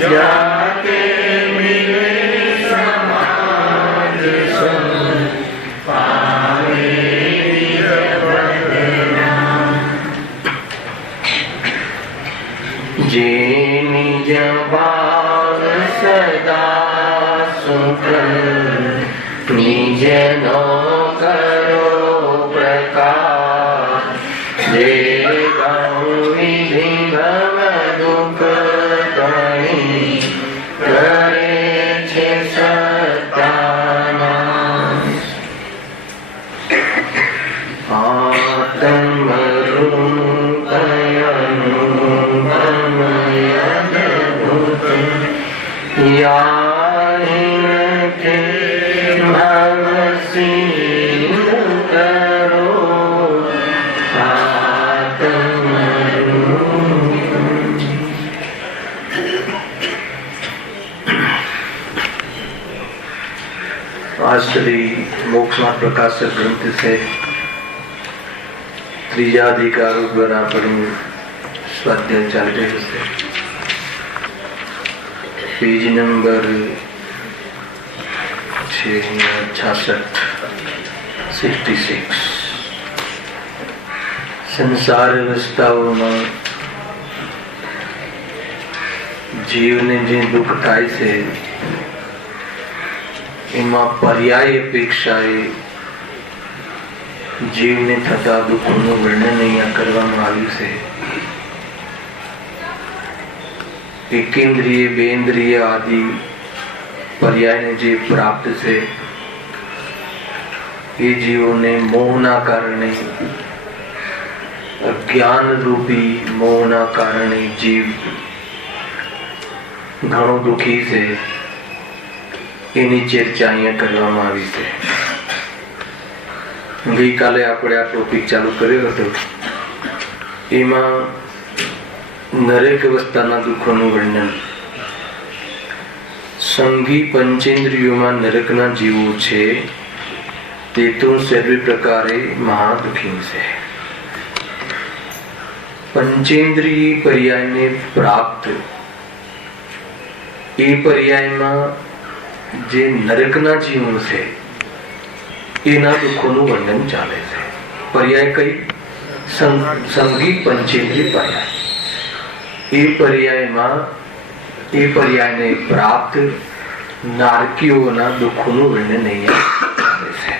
जाके मिले समाज संग पावे जे निज भाव सदा सुख निज नो करो प्रकाश जे विधि भव दुख कहीं करे छे सत्यानाश आत्म रूप अनुपम अद्भुत याहिन के भव सिंह करो आज श्री मोक्षमार्ग प्रकाशक ग्रंथ से त्रीजा अधिकार द्वारा पढ़ी स्वाध्याय चल रहे से पेज नंबर 66 संसार अवस्थाओं में जीव ने जे दुख थाय से एमा पर्याय अपेक्षाए जीवने थता दुखों वर्णन अहींया करवामां आव्युं छे। एकेन्द्रिय बेन्द्रिय आदि पर्यायने जे प्राप्त छे ए जीवोने मोहना कारणे अज्ञान रूपी मोहना कारणे जीव घणो दुखी छे। एनी चर्चा अहींया करवामां आवी छे। गई काले आपणे आ टॉपिक चालू कर्यो हतो एमां नरक अवस्थाना दुखोनुं वर्णन संगी पंचेन्द्रियोमां नरकना जीवो छे ते तो सर्व प्रकारे महादुखी छे। पंचेन्द्रिय पर्यायने प्राप्त ए पर्यायमां जे नरकना जीवो छे एना दुखोनुं वर्णन चाले छे। पर्याय कई संगी पंचेन्द्रिय पर्याय ए पर्यायने प्राप्त नारकीओना दुखोनुं वर्णन अहींया चाले छे।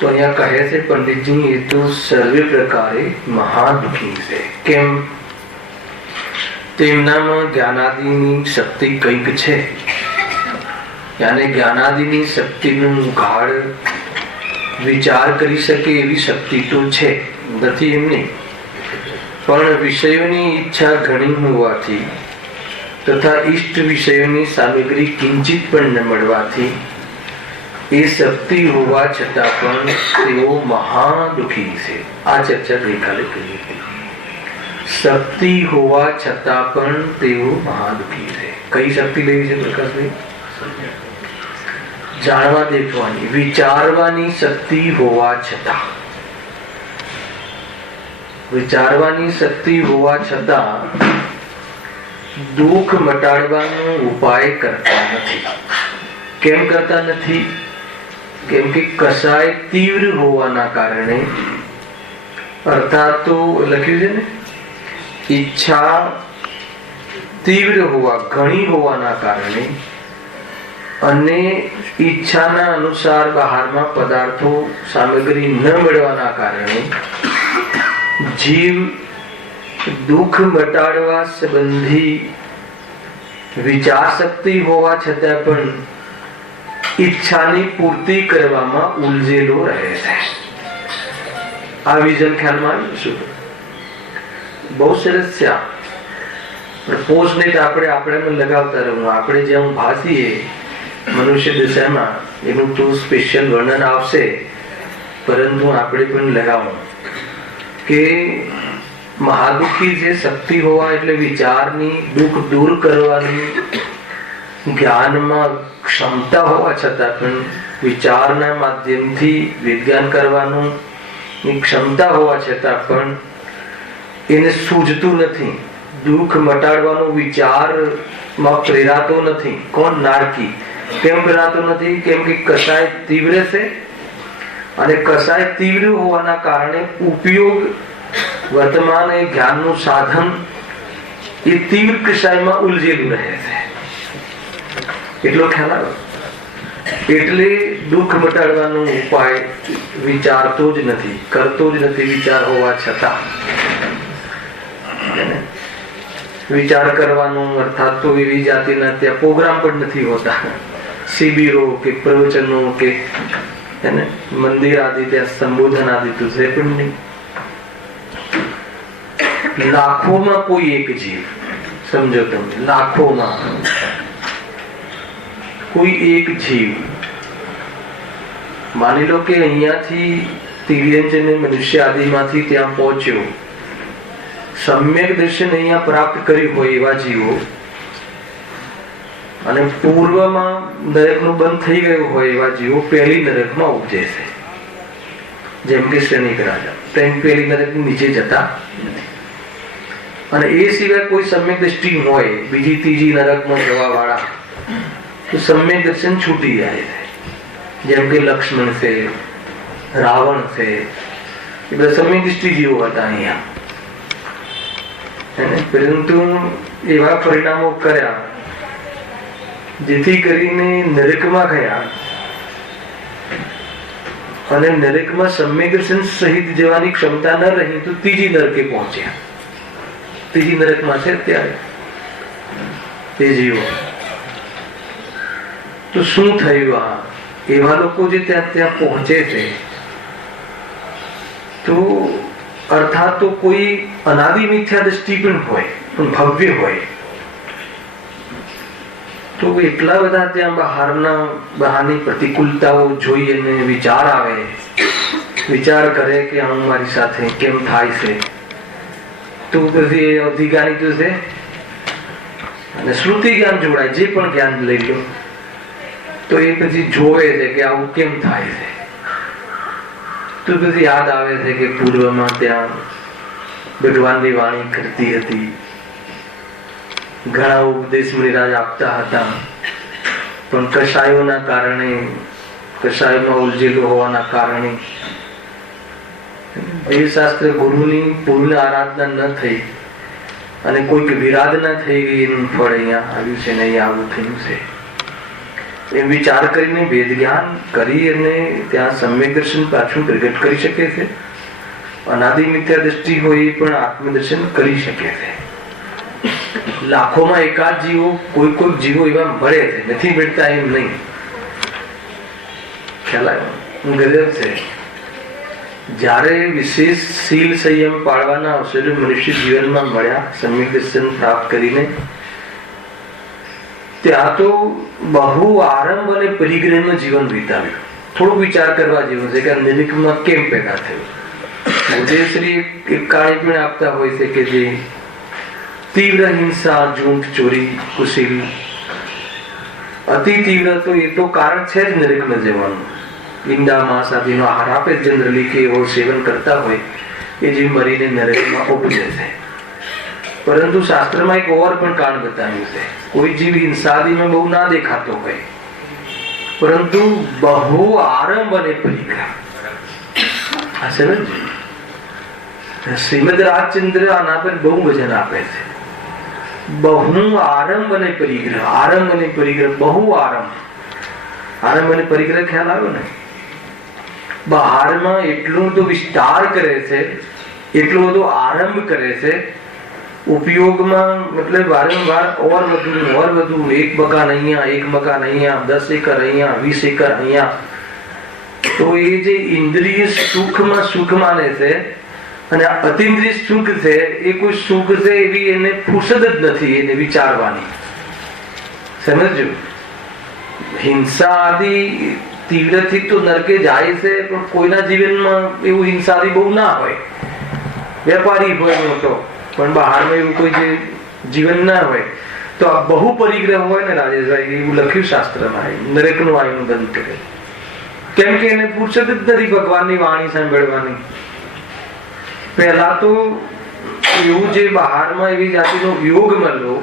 तो अहींया कहे छे पंडित जी ए तो सर्वे प्रकारे महादुखी छे। केम? तेमनामां ज्ञानादिनी शक्ति कईक छे यानी ज्ञानादिनी शक्तिનું ગાઢ વિચાર કરી શકે એવી શક્તિ તો છે નથી એમની, પણ વિષયોની ઈચ્છા ઘણી હોવાથી તથા ઈષ્ટ વિષયોની સામગ્રી કિંચિત પણ ન મળવાથી એ શક્તિ હોવા છતાં પણ તેઓ મહાદુખી છે। આ ચર્ચા ગઈકાલે કરી હતી। શક્તિ હોવા છતાં પણ તેઓ મહાદુખી છે। કઈ શક્તિ લેવી છે પ્રકાશભાઈ? જાણવા દેખવાની વિચારવાની શક્તિ હોવા છતાં, વિચારવાની શક્તિ હોવા છતાં દુઃખ મટાડવાનો ઉપાય કરતા નથી। કેમ કરતા નથી? કેમ કે કસાય તીવ્ર હોવાના કારણે, અર્થાત તો લખ્યું છે ને ઈચ્છા તીવ્ર હોવા ઘણી હોવાના કારણે અને ઈચ્છાના અનુસાર બહારના પદાર્થો સામગ્રી ન મળવાના કારણે જીવ દુઃખ મટાડવા સંબંધી વિચાર શક્તિ હોવા છતાં પણ ઈચ્છાની પૂર્તિ કરવામાં ઉલઝેલો રહે છે। આ વિઝન ખ્યાલમાં આવ્યું શું? બહુ સરસ છે। પોસ્ટનેટ આપણે લગાવતા રહું, આપણે જેમ ભાષીએ મનુષ્ય દશામાં એનું તો સ્પેશિયલ વર્ણન આવશે, પરંતુ આપણે પણ લગાવો કે મહાદુખી જે શક્તિ હોવા એટલે વિચારની દુઃખ દૂર કરવાની જ્ઞાનમાં ક્ષમતા હોવા છતાં પણ વિચારના માધ્યમથી વિજ્ઞાન કરવાનું ક્ષમતા હોવા છતાં પણ એને સૂઝતું નથી, દુઃખ મટાડવાનો વિચારમાં પ્રેરાતો નથી. કોણ? નારકી. કેમ પ્રેરાતો નથી? કેમ કે કસાય તીવ્ર છે, અને કસાય તીવ્ર હોવાના કારણે ઉપયોગ વર્તમાન એ જ્ઞાનનું સાધન એ તીવ્ર કસાયમાં ઉલઝેલું રહે છે. એટલો ખ્યાલ આવે. એટલે દુઃખ મટાડવાનો ઉપાય વિચારતો જ નથી, કરતો જ નથી. વિચાર હોવા છતાં વિચાર કરવાનો અર્થાત તો એવી જાતિના ત્યાં પ્રોગ્રામ પણ નથી હોતા, શિબિરો કે પ્રવચનો કે મંદિર આદિ ત્યાં સંબોધન આદિ તો છે પણ નહીં. લાખોમાં કોઈ એક જીવ, સમજો તમે, લાખોમાં કોઈ એક જીવ, માની લો કે અહીંયાથી તિર્યંજન મનુષ્ય આદિમાંથી ત્યાં પહોંચ્યો, સમ્યક દર્શન અહીંયા પ્રાપ્ત કર્યું હોય એવા જીવો, અને પૂર્વમાં નરકનું બંધ થઈ ગયું હોય એવા જીવો પહેલી નરકમાં ઉપજે છે. જેમ કે શ્રેણીક રાજા પહેલી નરક નીચે જતા નથી. અને એ સિવાય કોઈ સમ્યક દ્રષ્ટિ હોય બીજી ત્રીજી નરકમાં જવા વાળા, તો સમ્યક દર્શન છૂટી જાય છે. જેમ કે લક્ષ્મણ છે, રાવણ છે, એ બધા સમ્યક દ્રષ્ટિ જીવો હતા અહીંયા. પરંતુ એવા પરિણામો કર્યા જેથી કરીને નરકમાં ગયા, અને નરકમાં સમ્યક દર્શન સહિત જવાની ક્ષમતા ન રહી તો ત્રીજી નરકે પહોંચ્યા. ત્રીજી નરકમાં છે ત્યારે એ જીવો. તો શું થયું? આ એવા લોકો જે ત્યાં પહોંચે છે, તો અર્થાત તો કોઈ અનાદિ મિથ્યા દ્રષ્ટિ પણ હોય, પણ ભવ્ય હોય, તો એટલા બધા ત્યાં બહારની પ્રતિકૂળતાઓ જોઈ અને વિચાર આવે, વિચાર કરે કે આમ મારી સાથે કેમ થાય છે. તો પછી અધિકારી તો છે, અને શ્રુતિ જ્ઞાન જોડાય, જે પણ જ્ઞાન લઈ લો, તો એ પછી જોવે છે કે આવું કેમ થાય છે. તો પછી યાદ આવે છે કે પૂર્વમાં ત્યાં ભગવાનની વાણી કરતી હતી, ઘણા ઉપદેશ મુનિરાજ આપતા હતા, પણ કસાયોના કારણે, કસાયોમાં ઉલઝેલો હોવાના કારણે વેદશાસ્ત્ર ગુરુની પૂર્ણ આરાધના ન થઈ, અને કોઈક વિરાધના થઈ ગઈ. એનું ફળ અહીંયા આવ્યું છે ને અહીંયા આવું થયું છે. એ વિચાર કરીને વેદ જ્ઞાન કરી અને ત્યાં સમ્યક દર્શન પાછું પ્રગટ કરી શકે છે. અનાદિ મિથ્યા દ્રષ્ટિ હોય એ પણ આત્મદર્શન કરી શકે છે. લાખોમાં એકાદ જીવો, કોઈ જીવો એવા મળે છે, નથી મળતા એમ નહીં. ખ્યાલ આવ્યો? ગજબ છે. જ્યારે વિશેષ શીલ સંયમ પાળવાના અવસરો મનુષ્ય જીવનમાં મળ્યા સમ્યક દર્શન પ્રાપ્ત કરીને, ત્યાં તો બહુ આરંભ અને પરિગ્રહનું જીવન વિતાવ્યું. થોડું વિચાર કરવા જેવું છે કે નિરીક્ષમાં કેમ પેદા થયું. ઉદયશ્રી એક કાળી પણ આપતા હોય છે કે જે તીવ્ર હિંસા, ઝૂંટ, ચોરી, કુશીલ, અતિ તીવ્ર, તો એ તો કારણ છે જ નરકમાં જવાનું. ઈંડા માંસ આદિનો આહાર આપે જનરલી કે એવો સેવન કરતા હોય એ જીવ મરીને નરકમાં ઉપજે છે. પરંતુ શાસ્ત્રમાં એક ઓર પણ કારણ બતાવ્યું છે. કોઈ જીવ હિંસાદીમાં બહુ ના દેખાતો હોય, પરંતુ બહુ આરંભ અને પરિગ્રહ. આ સમજ શ્રીમદ રાજચંદ્ર આના પર બહુ વજન આપે છે. બહુ આરંભ અને પરિગ્રહ, આરંભ અને પરિગ્રહ, બહુ આરંભ. આરંભ અને પરિગ્રહ ખ્યાલ આવ્યો ને? બહારમાં એટલું તો વિસ્તાર કરે છે, એટલું બધું આરંભ કરે છે, ઉપયોગમાં મતલબ વારંવાર ઓર વધુ, એક મકાન અહીંયા, એક મકાન અહીંયા, 10 એકર અહીંયા, 20 એકર અહીંયા. તો એ જે ઇન્દ્રિય સુખમાં સુખ માને છે, અને અતિન્દ્રિય સુખ છે, એ કોઈ સુખ છે એવી એને ફુરસદ જ નથી એને વિચારવાની. સમજો? હિંસા આદિ તીવ્રથી તો નરકે જાય છે, પણ કોઈના જીવનમાં એવું હિંસાદી બહુ ના હોય. વેપારી હોય મોટો, પણ બહારમાં એવું કોઈ જે જીવન ના હોય. તો આ બહુ પરિગ્રહ હોય ને રાજેશભાઈ, એવું લખ્યું શાસ્ત્રમાં, નરકનું આયુ બંધ કરે. કેમ કે એને ફુરસદ જ નથી ભગવાનની વાણી સાંભળવાની. પહેલા તો એવું જે બહારમાં એવી જાતિનો યોગ મળવો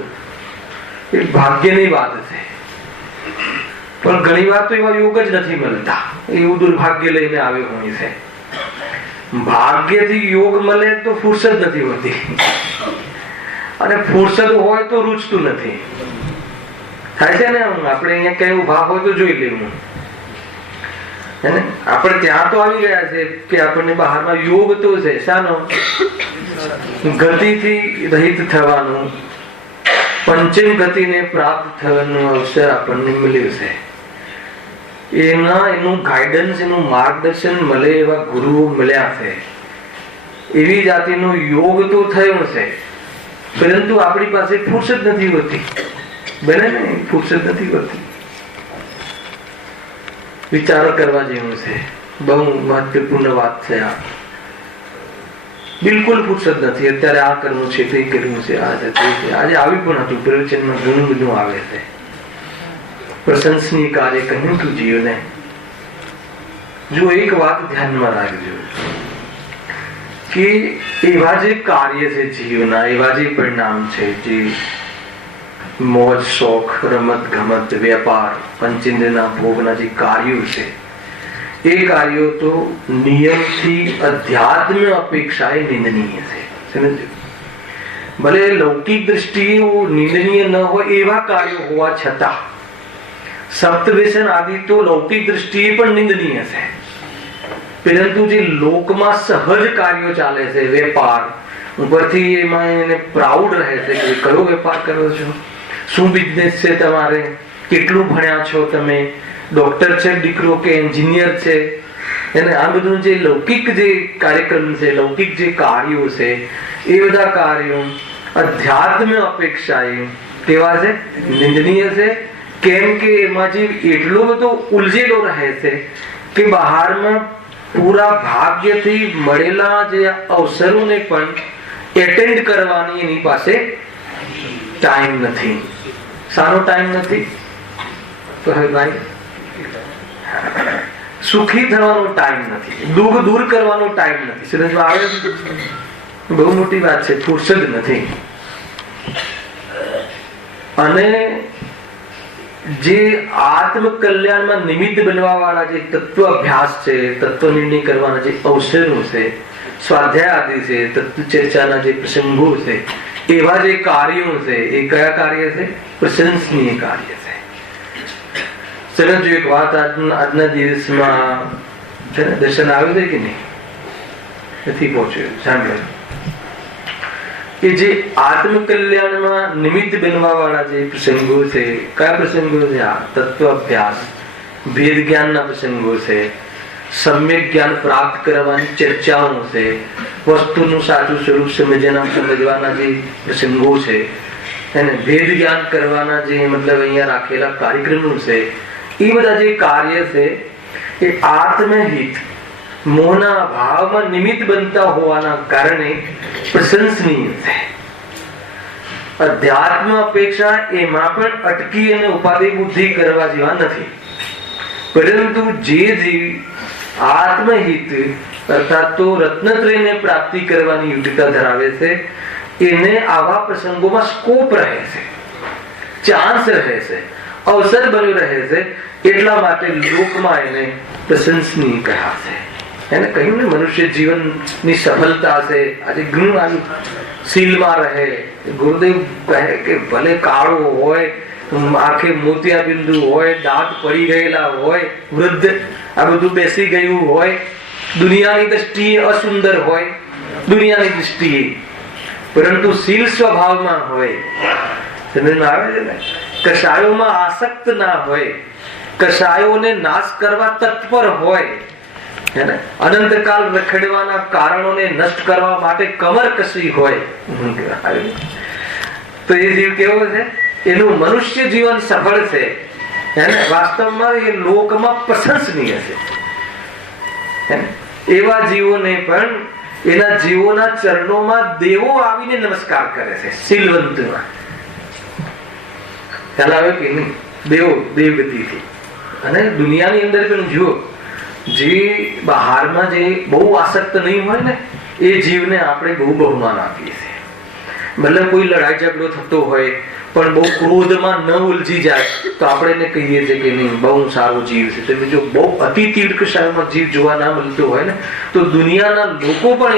એ ભાગ્યની વાત છે, પણ ઘણી વાર તો એવા યોગ જ નથી મળતા, એવું દુર્ભાગ્ય લઈને આવ્યો હોય છે. ભાગ્યથી યોગ મળે તો ફુરસદ નથી હોતી, અને ફુરસદ હોય તો રૂચતું નથી. થાય છે ને, આપણે અહીંયા કઈ ઉભા હોય તો જોઈ લેવું. આપણે ત્યાં તો આવી ગયા છે કે આપણને બહારમાં યોગ તો છે, શાનો? ગતિથી રહિત થવાનું, પંચમ ગતિને પ્રાપ્ત થવાનો અવસર આપણને મળ્યો છે. એનું ગાઈડન્સ, એનું માર્ગદર્શન મળે એવા ગુરુઓ મળ્યા છે. એવી જાતિનો યોગ તો થયો છે, પરંતુ આપણી પાસે ફુરસદ નથી હોતી. બને ને, ફુરસદ નથી હોતી. વિચારો કરવા જેવું છે, બહુ મહત્વપૂર્ણ વાત છે આ. બિલકુલ ફુરસદ નથી. અત્યારે આ કરવું છે, તે કરવું છે, આ છે, તે છે. આજે આવી પણ હતું પ્રવચનમાં, ઘણું બધું આવે છે. પ્રશંસનીય કાર્ય કહ્યું તું જીવને. જો એક વાત ધ્યાનમાં રાખજો કે એવા જે કાર્ય છે જીવના, એવા જે પરિણામ છે, જે મોજ શોખ, રમત ગમત, વેપાર, પંચેન્દ્રના ભોગના જે કાર્યો છે, એ કાર્યો તો નિયમથી અધ્યાત્મ અપેક્ષાએ નિંદનીય છે. સમજો? ભલે લૌકિક દ્રષ્ટિએ નિંદનીય ન હોય એવા કાર્યો હોવા છતાં સપ્તવ્યસન આદિ તો લૌકિક દ્રષ્ટિએ પણ નિંદનીય છે. પરંતુ જે લોકમાં સહજ કાર્યો ચાલે છે, વેપાર, ઉપરથી એમાં એને પ્રાઉડ રહે છે કે કયો વેપાર કરો છો, શું બિઝનેસ છે તમારે, કેટલું ભણ્યા છો તમે, ડોક્ટર છે દીકરો કે એન્જિનિયર છે. એને આ બધું જે લૌકિક જે કાર્યક્રમ છે, લૌકિક જે કાર્યો છે, એ બધા કાર્યો અધ્યાત્મ અપેક્ષાએ કેવા છે? નિંદનીય છે. કેમ કે એમાં જે એટલો બધો ઉલઝેલો રહે છે કે બહારમાં પૂરા ભાગ્યથી મળેલા જે અવસરોને પણ એટેન્ડ કરવાની એની પાસે ટાઈમ નથી. સારો ટાઈમ નથી તો હવે ભાઈ સુખી થવાનો ટાઈમ નથી, દુઃખ દૂર કરવાનો ટાઈમ નથી. સમજમાં આવે? બહુ મોટી વાત છે. ફુરસદ નથી. અને જે આત્મ કલ્યાણમાં નિમિત્ત બનવા વાળા જે તત્વ અભ્યાસ છે, તત્વ નિર્ણય કરવાના જે અવસરો છે, સ્વાધ્યાય આદિ છે, તત્વ ચર્ચાના જે પ્રસંગો છે, એવા જે કાર્યો છે, એ કયા કાર્ય છે? પ્રશંસનીય કાર્ય છે. સરસ. જો એક વાત આજના દિવસમાં છે ને, દર્શન આવ્યું છે કે નહીં? નથી પહોંચ્યું. સાંભળો કે જે આત્મ કલ્યાણમાં નિમિત્ત બનવા વાળા જે પ્રસંગો છે, કયા પ્રસંગો છે? આ તત્વ અભ્યાસ, ભેદ જ્ઞાનના પ્રસંગો છે, સમ્યક જ્ઞાન પ્રાપ્ત કરવાની ચર્ચાઓ છે, વસ્તુનું સાચું સ્વરૂપ સમજવાના જે પ્રસંગો છે, એને ભેદ જ્ઞાન કરવાના જે મતલબ અહીંયા રાખેલા કાર્યક્રમો છે, એ બધા જે કાર્ય છે એ આત્મહિત મોહના ભાવમાં નિમિત્ત બનતા હોવાના કારણે પ્રશંસનીય છે. અધ્યાત્મ અપેક્ષા એમાં પણ અટકી અને ઉપાધિ બુદ્ધિ કરવા જેવા નથી. પરંતુ જે જીવ આત્મહિત અર્થાત તો રત્નત્રયને પ્રાપ્તિ કરવાની યોગ્યતા ધરાવે છે, એને આવા પ્રસંગોમાં સ્કોપ રહે છે, ચાન્સ રહે છે, અવસર બન્યો રહે છે. એટલા માટે લોકમાં એને પ્રશંસનીય કહ્યા છે. એને કહ્યું ને, મનુષ્ય જીવનની સફળતા છે આજે ઘણું આનું શીલમાં રહે. ગુરુદેવ કહે કે ભલે કાળો હોય, આંખે મોતિયા બિંદુ હોય, દાંત પડી ગયેલા હોય, વૃદ્ધ આ બધું બેસી ગયું હોય, દુનિયાની દ્રષ્ટિએ અસુંદર હોય, દુનિયાની દ્રષ્ટિએ, પરંતુ શીલ સ્વભાવમાં હોય. સમજમાં આવે છે ને? કષાયોમાં આસક્ત ના હોય, કષાયોને નાશ કરવા તત્પર હોય, અનંતકાલ રખડવાના કારણોને નષ્ટ કરવા માટે કમર કસી હોય, તો એ જીવ કેવો છે? એનું મનુષ્ય જીવન સફળ છે. વાસ્તવમાં એ લોકમાં પ્રશંસનીય છે. એવા જીવોને પણ એના જીવોના ચરણોમાં દેવો આવીને નમસ્કાર કરે છે. શીલવંતમાં ખ્યાલ આવે કે નહીં? દેવો દેવગતિથી. અને દુનિયાની અંદર પણ જુઓ, જે બહારમાં જે બહુ આસક્ત નહીં હોય ને, એ જીવને આપણે બહુ બહુમાન આપીએ છીએ. મતલબ કોઈ લડાઈ ઝઘડો થતો હોય પણ બહુ ક્રોધમાં ન ઉલજી જાય તો આપણે એને કહીએ છીએ કે નહીં બહુ સારો જીવ છે. તમે જો બહુ અતિ તીર્થશાળામાં જીવ જોવા ના મળતો હોય ને તો દુનિયાના લોકો પણ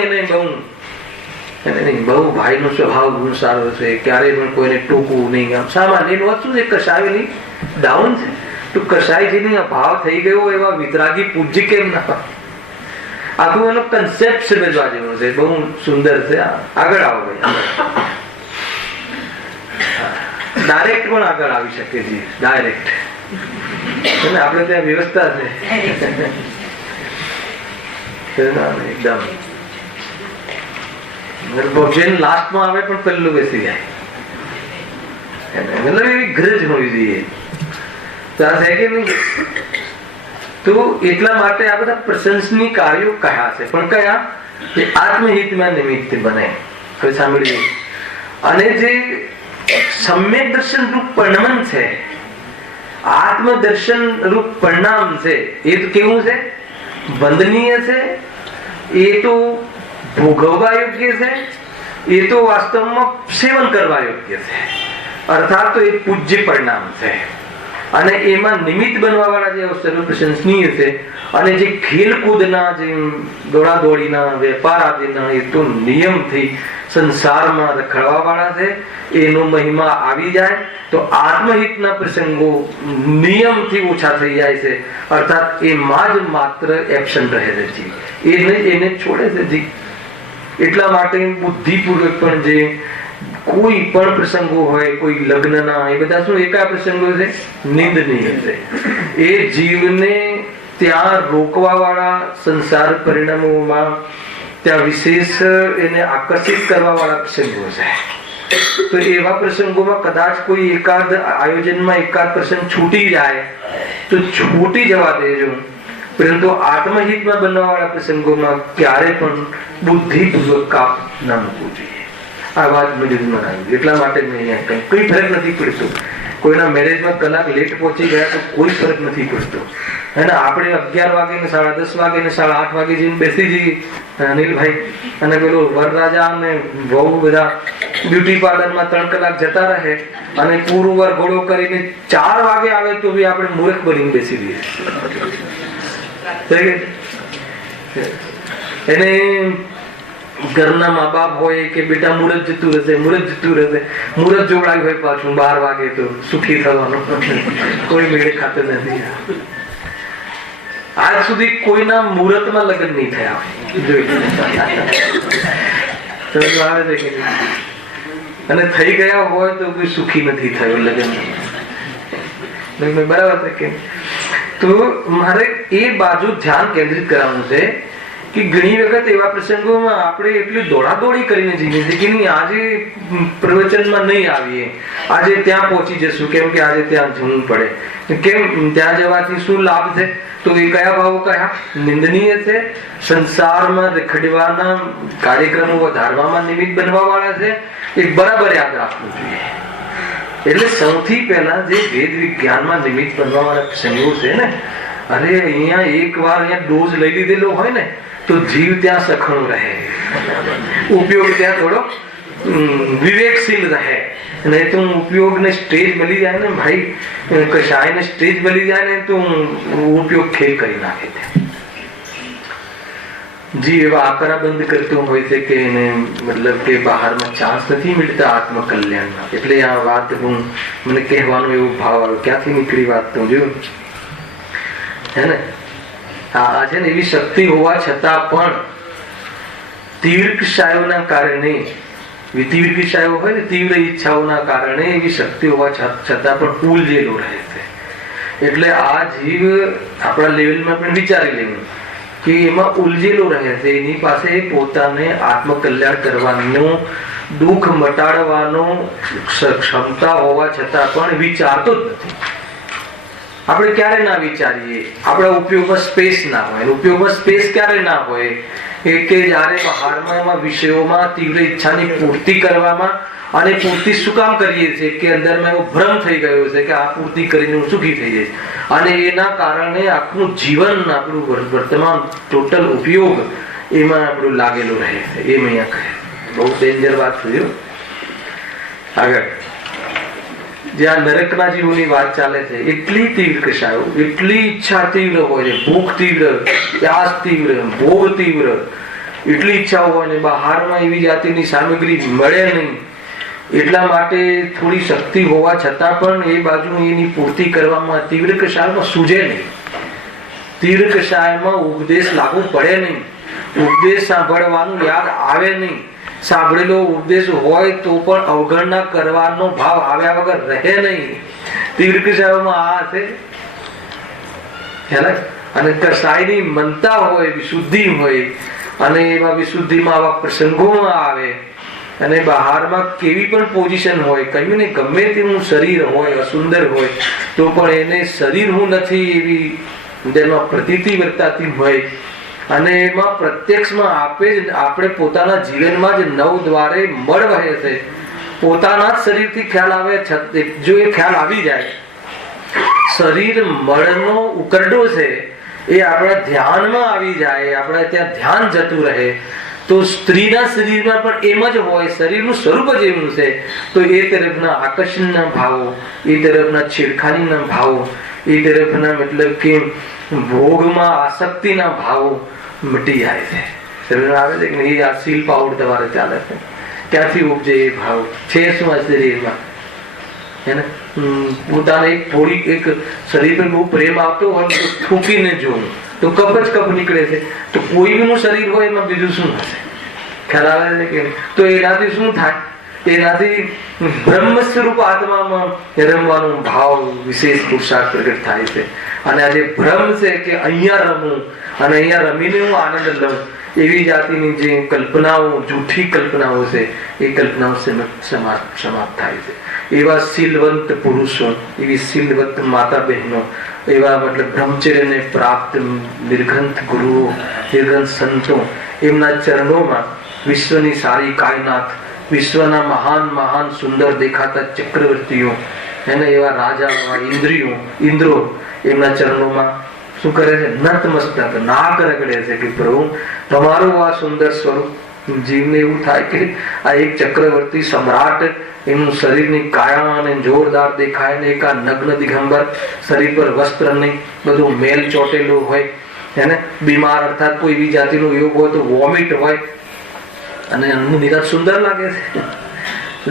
એને બહુ ભાઈનો સ્વભાવ ગુણ સારો છે, ક્યારેય પણ કોઈને ટોકવું નહીં. આમ સામાન્ય એનું શું છે, કસાયની ડાઉન છે. તો કસાયજીની ભાવ થઈ ગયો એવા વિતરાગી પૂજ્ય કેમ ના? આખું એનો કન્સેપ્ટ સમજવા જેવો છે, બહુ સુંદર છે. આગળ આવો ભાઈ, ડાયરેક્ટ પણ આગળ આવી શકે છે. ડાયરેક્ટ આપણે ત્યાં વ્યવસ્થા છે એકદમ. ભોજન લાસ્ટમાં આવે પણ પહેલું બેસી જાય, મતલબ એવી ગ્રજ હોવી જોઈએ. ત્યાં છે કે નહીં? તો એટલા માટે આ બધા પ્રશંસનીય કાર્યો કયા છે, પણ કયા? આત્મહિતમાં નિમિત્ત બને. કોઈ સાંભળ્યું? અને જે સમ્યક દર્શન રૂપ પરિણામ છે, આત્મદર્શન રૂપ પરિણામ છે, એ તો કેવું છે? વંદનીય છે. એ તો ભોગવવા યોગ્ય છે. એ તો વાસ્તવમાં સેવન કરવા યોગ્ય છે. અર્થાત તો એ પૂજ્ય પરિણામ છે. અને એમાં નિમિત્ત બનવા વાળા જે અવસરો પ્રશંસનીય છે. અને જે ખેલકૂદના, જે દોડાદોડીના, વેપાર આદિના એ તો નિયમથી સંસારમાં રખડવા વાળા છે. એનો મહિમા આવી જાય તો આત્મહિતના પ્રસંગો નિયમથી ઓછા થઈ જાય છે. અર્થાત એમાં જ માત્ર એબ્સન્ટ રહે છે જીવ, એને છોડે છે જીવ. એટલા માટે બુદ્ધિપૂર્વક પણ જે કોઈ પણ પ્રસંગો હોય, કોઈ લગ્નના, એ બધા શું એકા પ્રસંગો છે? નિંદનીય છે. એ જીવને ત્યાં રોકવા વાળા સંસાર પરિણામોમાં ત્યાં વિશેષ એને આકર્ષિત કરવા વાળા પ્રસંગો છે. તો એવા પ્રસંગોમાં કદાચ કોઈ એકાદ આયોજનમાં એકાદ પ્રસંગ છૂટી જાય તો છૂટી જવા દેજો, પરંતુ આત્મહિતમાં બનવા વાળા પ્રસંગોમાં ક્યારે પણ બુદ્ધિપૂર્વક કાપ ના મૂકવું જોઈએ. આ વાત મેરેજમાં આવી, એટલા માટે મેં અહીંયા કઈ ફરક નથી પડતો. કોઈના મેરેજમાં કલાક લેટ પહોંચી ગયા તો કોઈ ફરક નથી પડતો. અને આપણે 11 વાગે ને 10:30 વાગે ને 8:30 વાગે જઈને બેસી જઈએ અનિલભાઈ, અને પેલો વરરાજા અને બહુ બધા બ્યુટી પાર્લરમાં 3 કલાક જતા રહે અને પૂરું વાર ઘોડો કરીને 4 વાગે આવે તો બી આપણે મૂર્ખ બનીને બેસી દઈએ. એને ઘરના મા બાપ હોય કે બેટા મુહૂર્ત જતું રહેશે, મુહૂર્ત જોડાયું હોય પાછું 12 વાગે તો સુખી થવાનું કોઈ મેળે ખાતર નથી. આજ સુધી કોઈના મુહૂર્તમાં લગ્ન નહીં થયા આવે છે કે અને થઈ ગયા હોય તો કોઈ સુખી નથી થયો લગ્ન. બરાબર છે કે? તો મારે એ બાજુ ધ્યાન કેન્દ્રિત કરવાનું છે કે ઘણી વખત એવા પ્રસંગોમાં આપણે એટલી દોડાદોડી કરીને જઈએ છીએ કે નહીં આજે પ્રવચનમાં નહીં આવીએ, આજે ત્યાં પહોંચી જશું કેમ કે આજે ત્યાં જવું પડે. કેમ? ત્યાં જવાથી શું લાભ છે? તો એ કયા ભાવો કયા? નિંદનીય છે. સંસારમાં રખડવાના કાર્યક્રમો વધારવામાં નિમિત્ત બનવા વાળા છે. એક બરાબર યાદ રાખવું જોઈએ. એટલે સૌથી પહેલા જે વેદ વિજ્ઞાનમાં નિમિત્ત બનવા વાળા પ્રસંગો છે ને, અરે અહીંયા એક વાર ડોઝ લઈ લીધેલો હોય ને તો જીવ ત્યાં સખણો રહે, ઉપયોગ ત્યાં થોડો વિવેકશીલ રહે. નહીં તો ઉપયોગ ને સ્ટેજ મળી જાય ને ભાઈ, કશાય ને સ્ટેજ મળી જાય ને તો ઉપયોગ ખેલ કરી નાખે. જીવ એવા આકરા બંધ કરતો હોય છે કે એને મતલબ કે બહારમાં ચાન્સ નથી મળતા આત્મકલ્યાણના. એટલે આ વાત મને કહેવાનો એવો ભાવ આવ્યો. ક્યાંથી નીકળી વાત તો જો હે ને, આ છે ને એવી શક્તિ હોવા છતાં પણ તીવ્રક્ષાયોના કારણે, તીવ્રક્ષાયો હોય ને તીવ્ર ઈચ્છાઓના કારણે એવી શક્તિ હોવા છતાં પણ ઉલઝેલો રહે છે. એટલે આ જીવ આપણા લેવલમાં પણ વિચારી લેવું કે એમાં ઉલઝેલો રહે છે. એની પાસે પોતાને આત્મકલ્યાણ કરવાનો, દુઃખ મટાડવાનો ક્ષમતા હોવા છતાં પણ વિચારતો જ નથી. આપણે ક્યારે ના વિચારીએ? આપણા ઉપયોગમાં સ્પેસ ના હોય. ઉપયોગમાં સ્પેસ ક્યારે ના હોય? કે જયારે બહારમાં એમાં વિષયોમાં તીવ્ર ઈચ્છાની પૂર્તિ કરવામાં, અને પૂર્તિ શું કામ કરીએ છીએ કે અંદરમાં એવો ભ્રમ થઈ ગયો છે કે આ પૂર્તિ કરીને હું સુખી થઈ જઈશ, અને એના કારણે આખું જીવન, આપણું વર્તમાન ટોટલ ઉપયોગ એમાં આપણું લાગેલું રહે છે. એમ અહીંયા કહે બહુ ડેન્જર વાત થઈ. આગળ જ્યાં નરકના જીવોની વાત ચાલે છે, એટલી તીવ્ર કશાયો, એટલી ઈચ્છા તીવ્ર હોય છે, ભૂખ તીવ્ર, પ્યાસ તીવ્ર, ભોગ તીવ્ર, એટલી ઈચ્છાઓ હોય ને બહારમાં એવી જાતિની સામગ્રી મળે નહીં, એટલા માટે થોડી શક્તિ હોવા છતાં પણ એ બાજુ એની પૂર્તિ કરવામાં તીવ્ર કશાયમાં સૂજે નહીં. તીવ્ર કશાયમાં ઉપદેશ લાગુ પડે નહીં, ઉપદેશ સાંભળવાનું યાદ આવે નહીં, સાંભળેલો ઉપદેશ હોય તો પણ અવગણના કરવાનો ભાવ આવ્યા વગર રહે નહીં. તીવ્ર કશાયમાં આ છે. અને કસાયની મનતા હોય, વિશુદ્ધિ હોય, અને એવા વિશુદ્ધિમાં આવા પ્રસંગોમાં આવે, અને બહારમાં કેવી પણ પોઝિશન હોય, કહ્યું ને ગમે તેનું શરીર હોય, અસુંદર હોય, તો પણ એને શરીર હું નથી એવી જેમાં પ્રતીતિ વર્તાતી હોય, અને એમાં પ્રત્યક્ષમાં આપણે પોતાના જીવનમાં જ નવ દ્વારે મળ વહે છે. પોતાના જ શરીરથી ખ્યાલ આવે, જો એ ખ્યાલ આવી જાય શરીર મળનો ઉકરડો છે એ આપણા ધ્યાનમાં આવી જાય, આપણા ત્યાં ધ્યાન જતું રહે, તો સ્ત્રીના શરીરમાં પણ એમ જ હોય, શરીરનું સ્વરૂપ જ એવું છે, તો એ તરફના આકર્ષણના ભાવો, એ તરફના છેડખાનીના ભાવો, એ તરફના મતલબ કે ભોગમાં આસક્તિના ભાવો મટી જાય છે. શરીરમાં આવે છે કે નહીં, આ સીલ પાવડ તમારે ચાલે છે, ક્યાંથી ઉપજે એ ભાવ છે શું આ શરીરમાં? એને પોતાને એક શરીર પર બહુ પ્રેમ આવતો હોય તો થૂકીને જોવું તો કપ જ કપ નીકળે છે. તો કોઈનું શરીર હોય એમાં બીજું શું હશે? ખ્યાલ આવે છે કે તો એનાથી શું થાય? એનાથી બ્રહ્મ સ્વરૂપ આત્મામાં રમવાનો ભાવ વિશેષ પુરુષાર્થ પ્રગટ થાય છે. અને આ જે ભ્રમ છે કે અહીંયા રમવું અને અહીંયા રમીને હું આનંદ લઉં, એવી જાતિની જે કલ્પનાઓ, જૂઠી કલ્પનાઓ છે, એ કલ્પનાઓ સમાપ્ત થાય છે. એવા શીલવંત પુરુષો, એવી શીલવંત માતા બહેનો, એવા મતલબ બ્રહ્મચર્યને પ્રાપ્ત નિર્ગ્રંથ ગુરુઓ, નિર્ગ્રંથ સંતો, એમના ચરણોમાં વિશ્વની સારી કાયનાત, વિશ્વના મહાન મહાન સુંદર દેખાતા ચક્રવર્તીઓ, એને એવા રાજા, ઇન્દ્રો એમના ચરણોમાં શું કરે છે? નતમસ્તક નાક રગડે છે કે પ્રભુ તમારું આ સુંદર સ્વરૂપ. જીવને એવું થાય કે આ એક ચક્રવર્તી સમ્રાટ, એનું શરીરની કાયા અને જોરદાર દેખાય ને એક આ નગ્ન દિગંબર, શરીર પર વસ્ત્ર નહીં, બધું મેલ ચોટેલું હોય, એને બીમાર અર્થાત કોઈ એવી જાતિનો યોગ હોય તો વોમિટ હોય, અને એમનું નિરાશ સુંદર લાગે છે.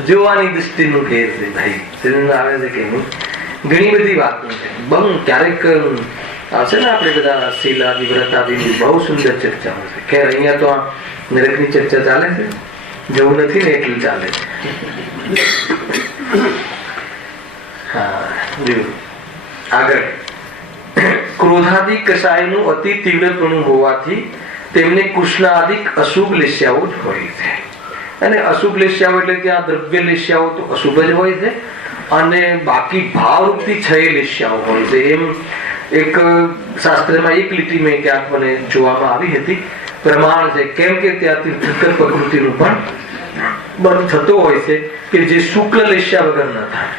જોવાની દૃષ્ટિનું ઘેર છે ભાઈ, શરીરમાં આવે છે કે નહીં. ઘણી બધી વાતો છે. બહુ ક્યારેક આવશે ને આપણે બધા શીલાદી વ્રતાદીની બહુ સુંદર ચર્ચાઓ છે. ખેર અહીંયા તો આ નરકની ચર્ચા ચાલે છે, જવું નથી ને એટલું ચાલે છે. આગળ ક્રોધાદિ કસાયનું અતિ તીવ્રપણું હોવાથી તેમને કૃષ્ણાદિક અશુભ લેશ્યાઓ જ હોય છે. અને અશુભ લેશ્યાઓ એટલે ત્યાં દ્રવ્ય લેશ્યાઓ તો અશુભ જ હોય છે, અને બાકી ભાવરૂપથી છ લેશ્યાઓ હોય છે. એમ એક શાસ્ત્રમાં એક લીટી મેં ક્યાંક મને જોવામાં આવી હતી, પ્રમાણ છે. કેમ કે ત્યાંથી તીર્થંકર પ્રકૃતિનું પણ બંધ થતો હોય છે કે જે શુક્લ લેશ્યા વગર ન થાય.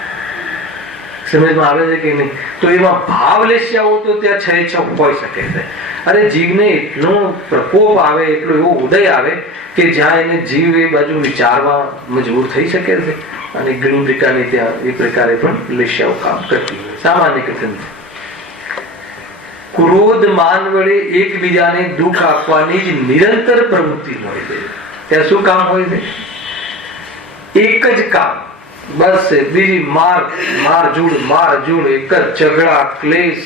સમજમાં આવે છે કે નહીં? તો એમાં ભાવ લેશ્યાઓ તો ત્યાં છ હોઈ શકે છે. અરે જીવને એટલો પ્રકોપ આવે, એટલો એવો ઉદય આવે કે જ્યાં એને જીવ એ બાજુ વિચારવા મજબૂર થઈ શકે છે. અને ઘણી પ્રકારની ત્યાં એ પ્રકારે પણ લેશ્યાઓ કામ કરતી હોય. સામાન્ય કથન છે. ક્રોધ માન વડે એકબીજાને દુઃખ આપવાની જ નિરંતર પ્રવૃત્તિ હોય છે. ત્યાં શું કામ હોય છે? એક જ કામ, બસ બીજી માર જૂડ, એક જ ઝઘડા, ક્લેશ,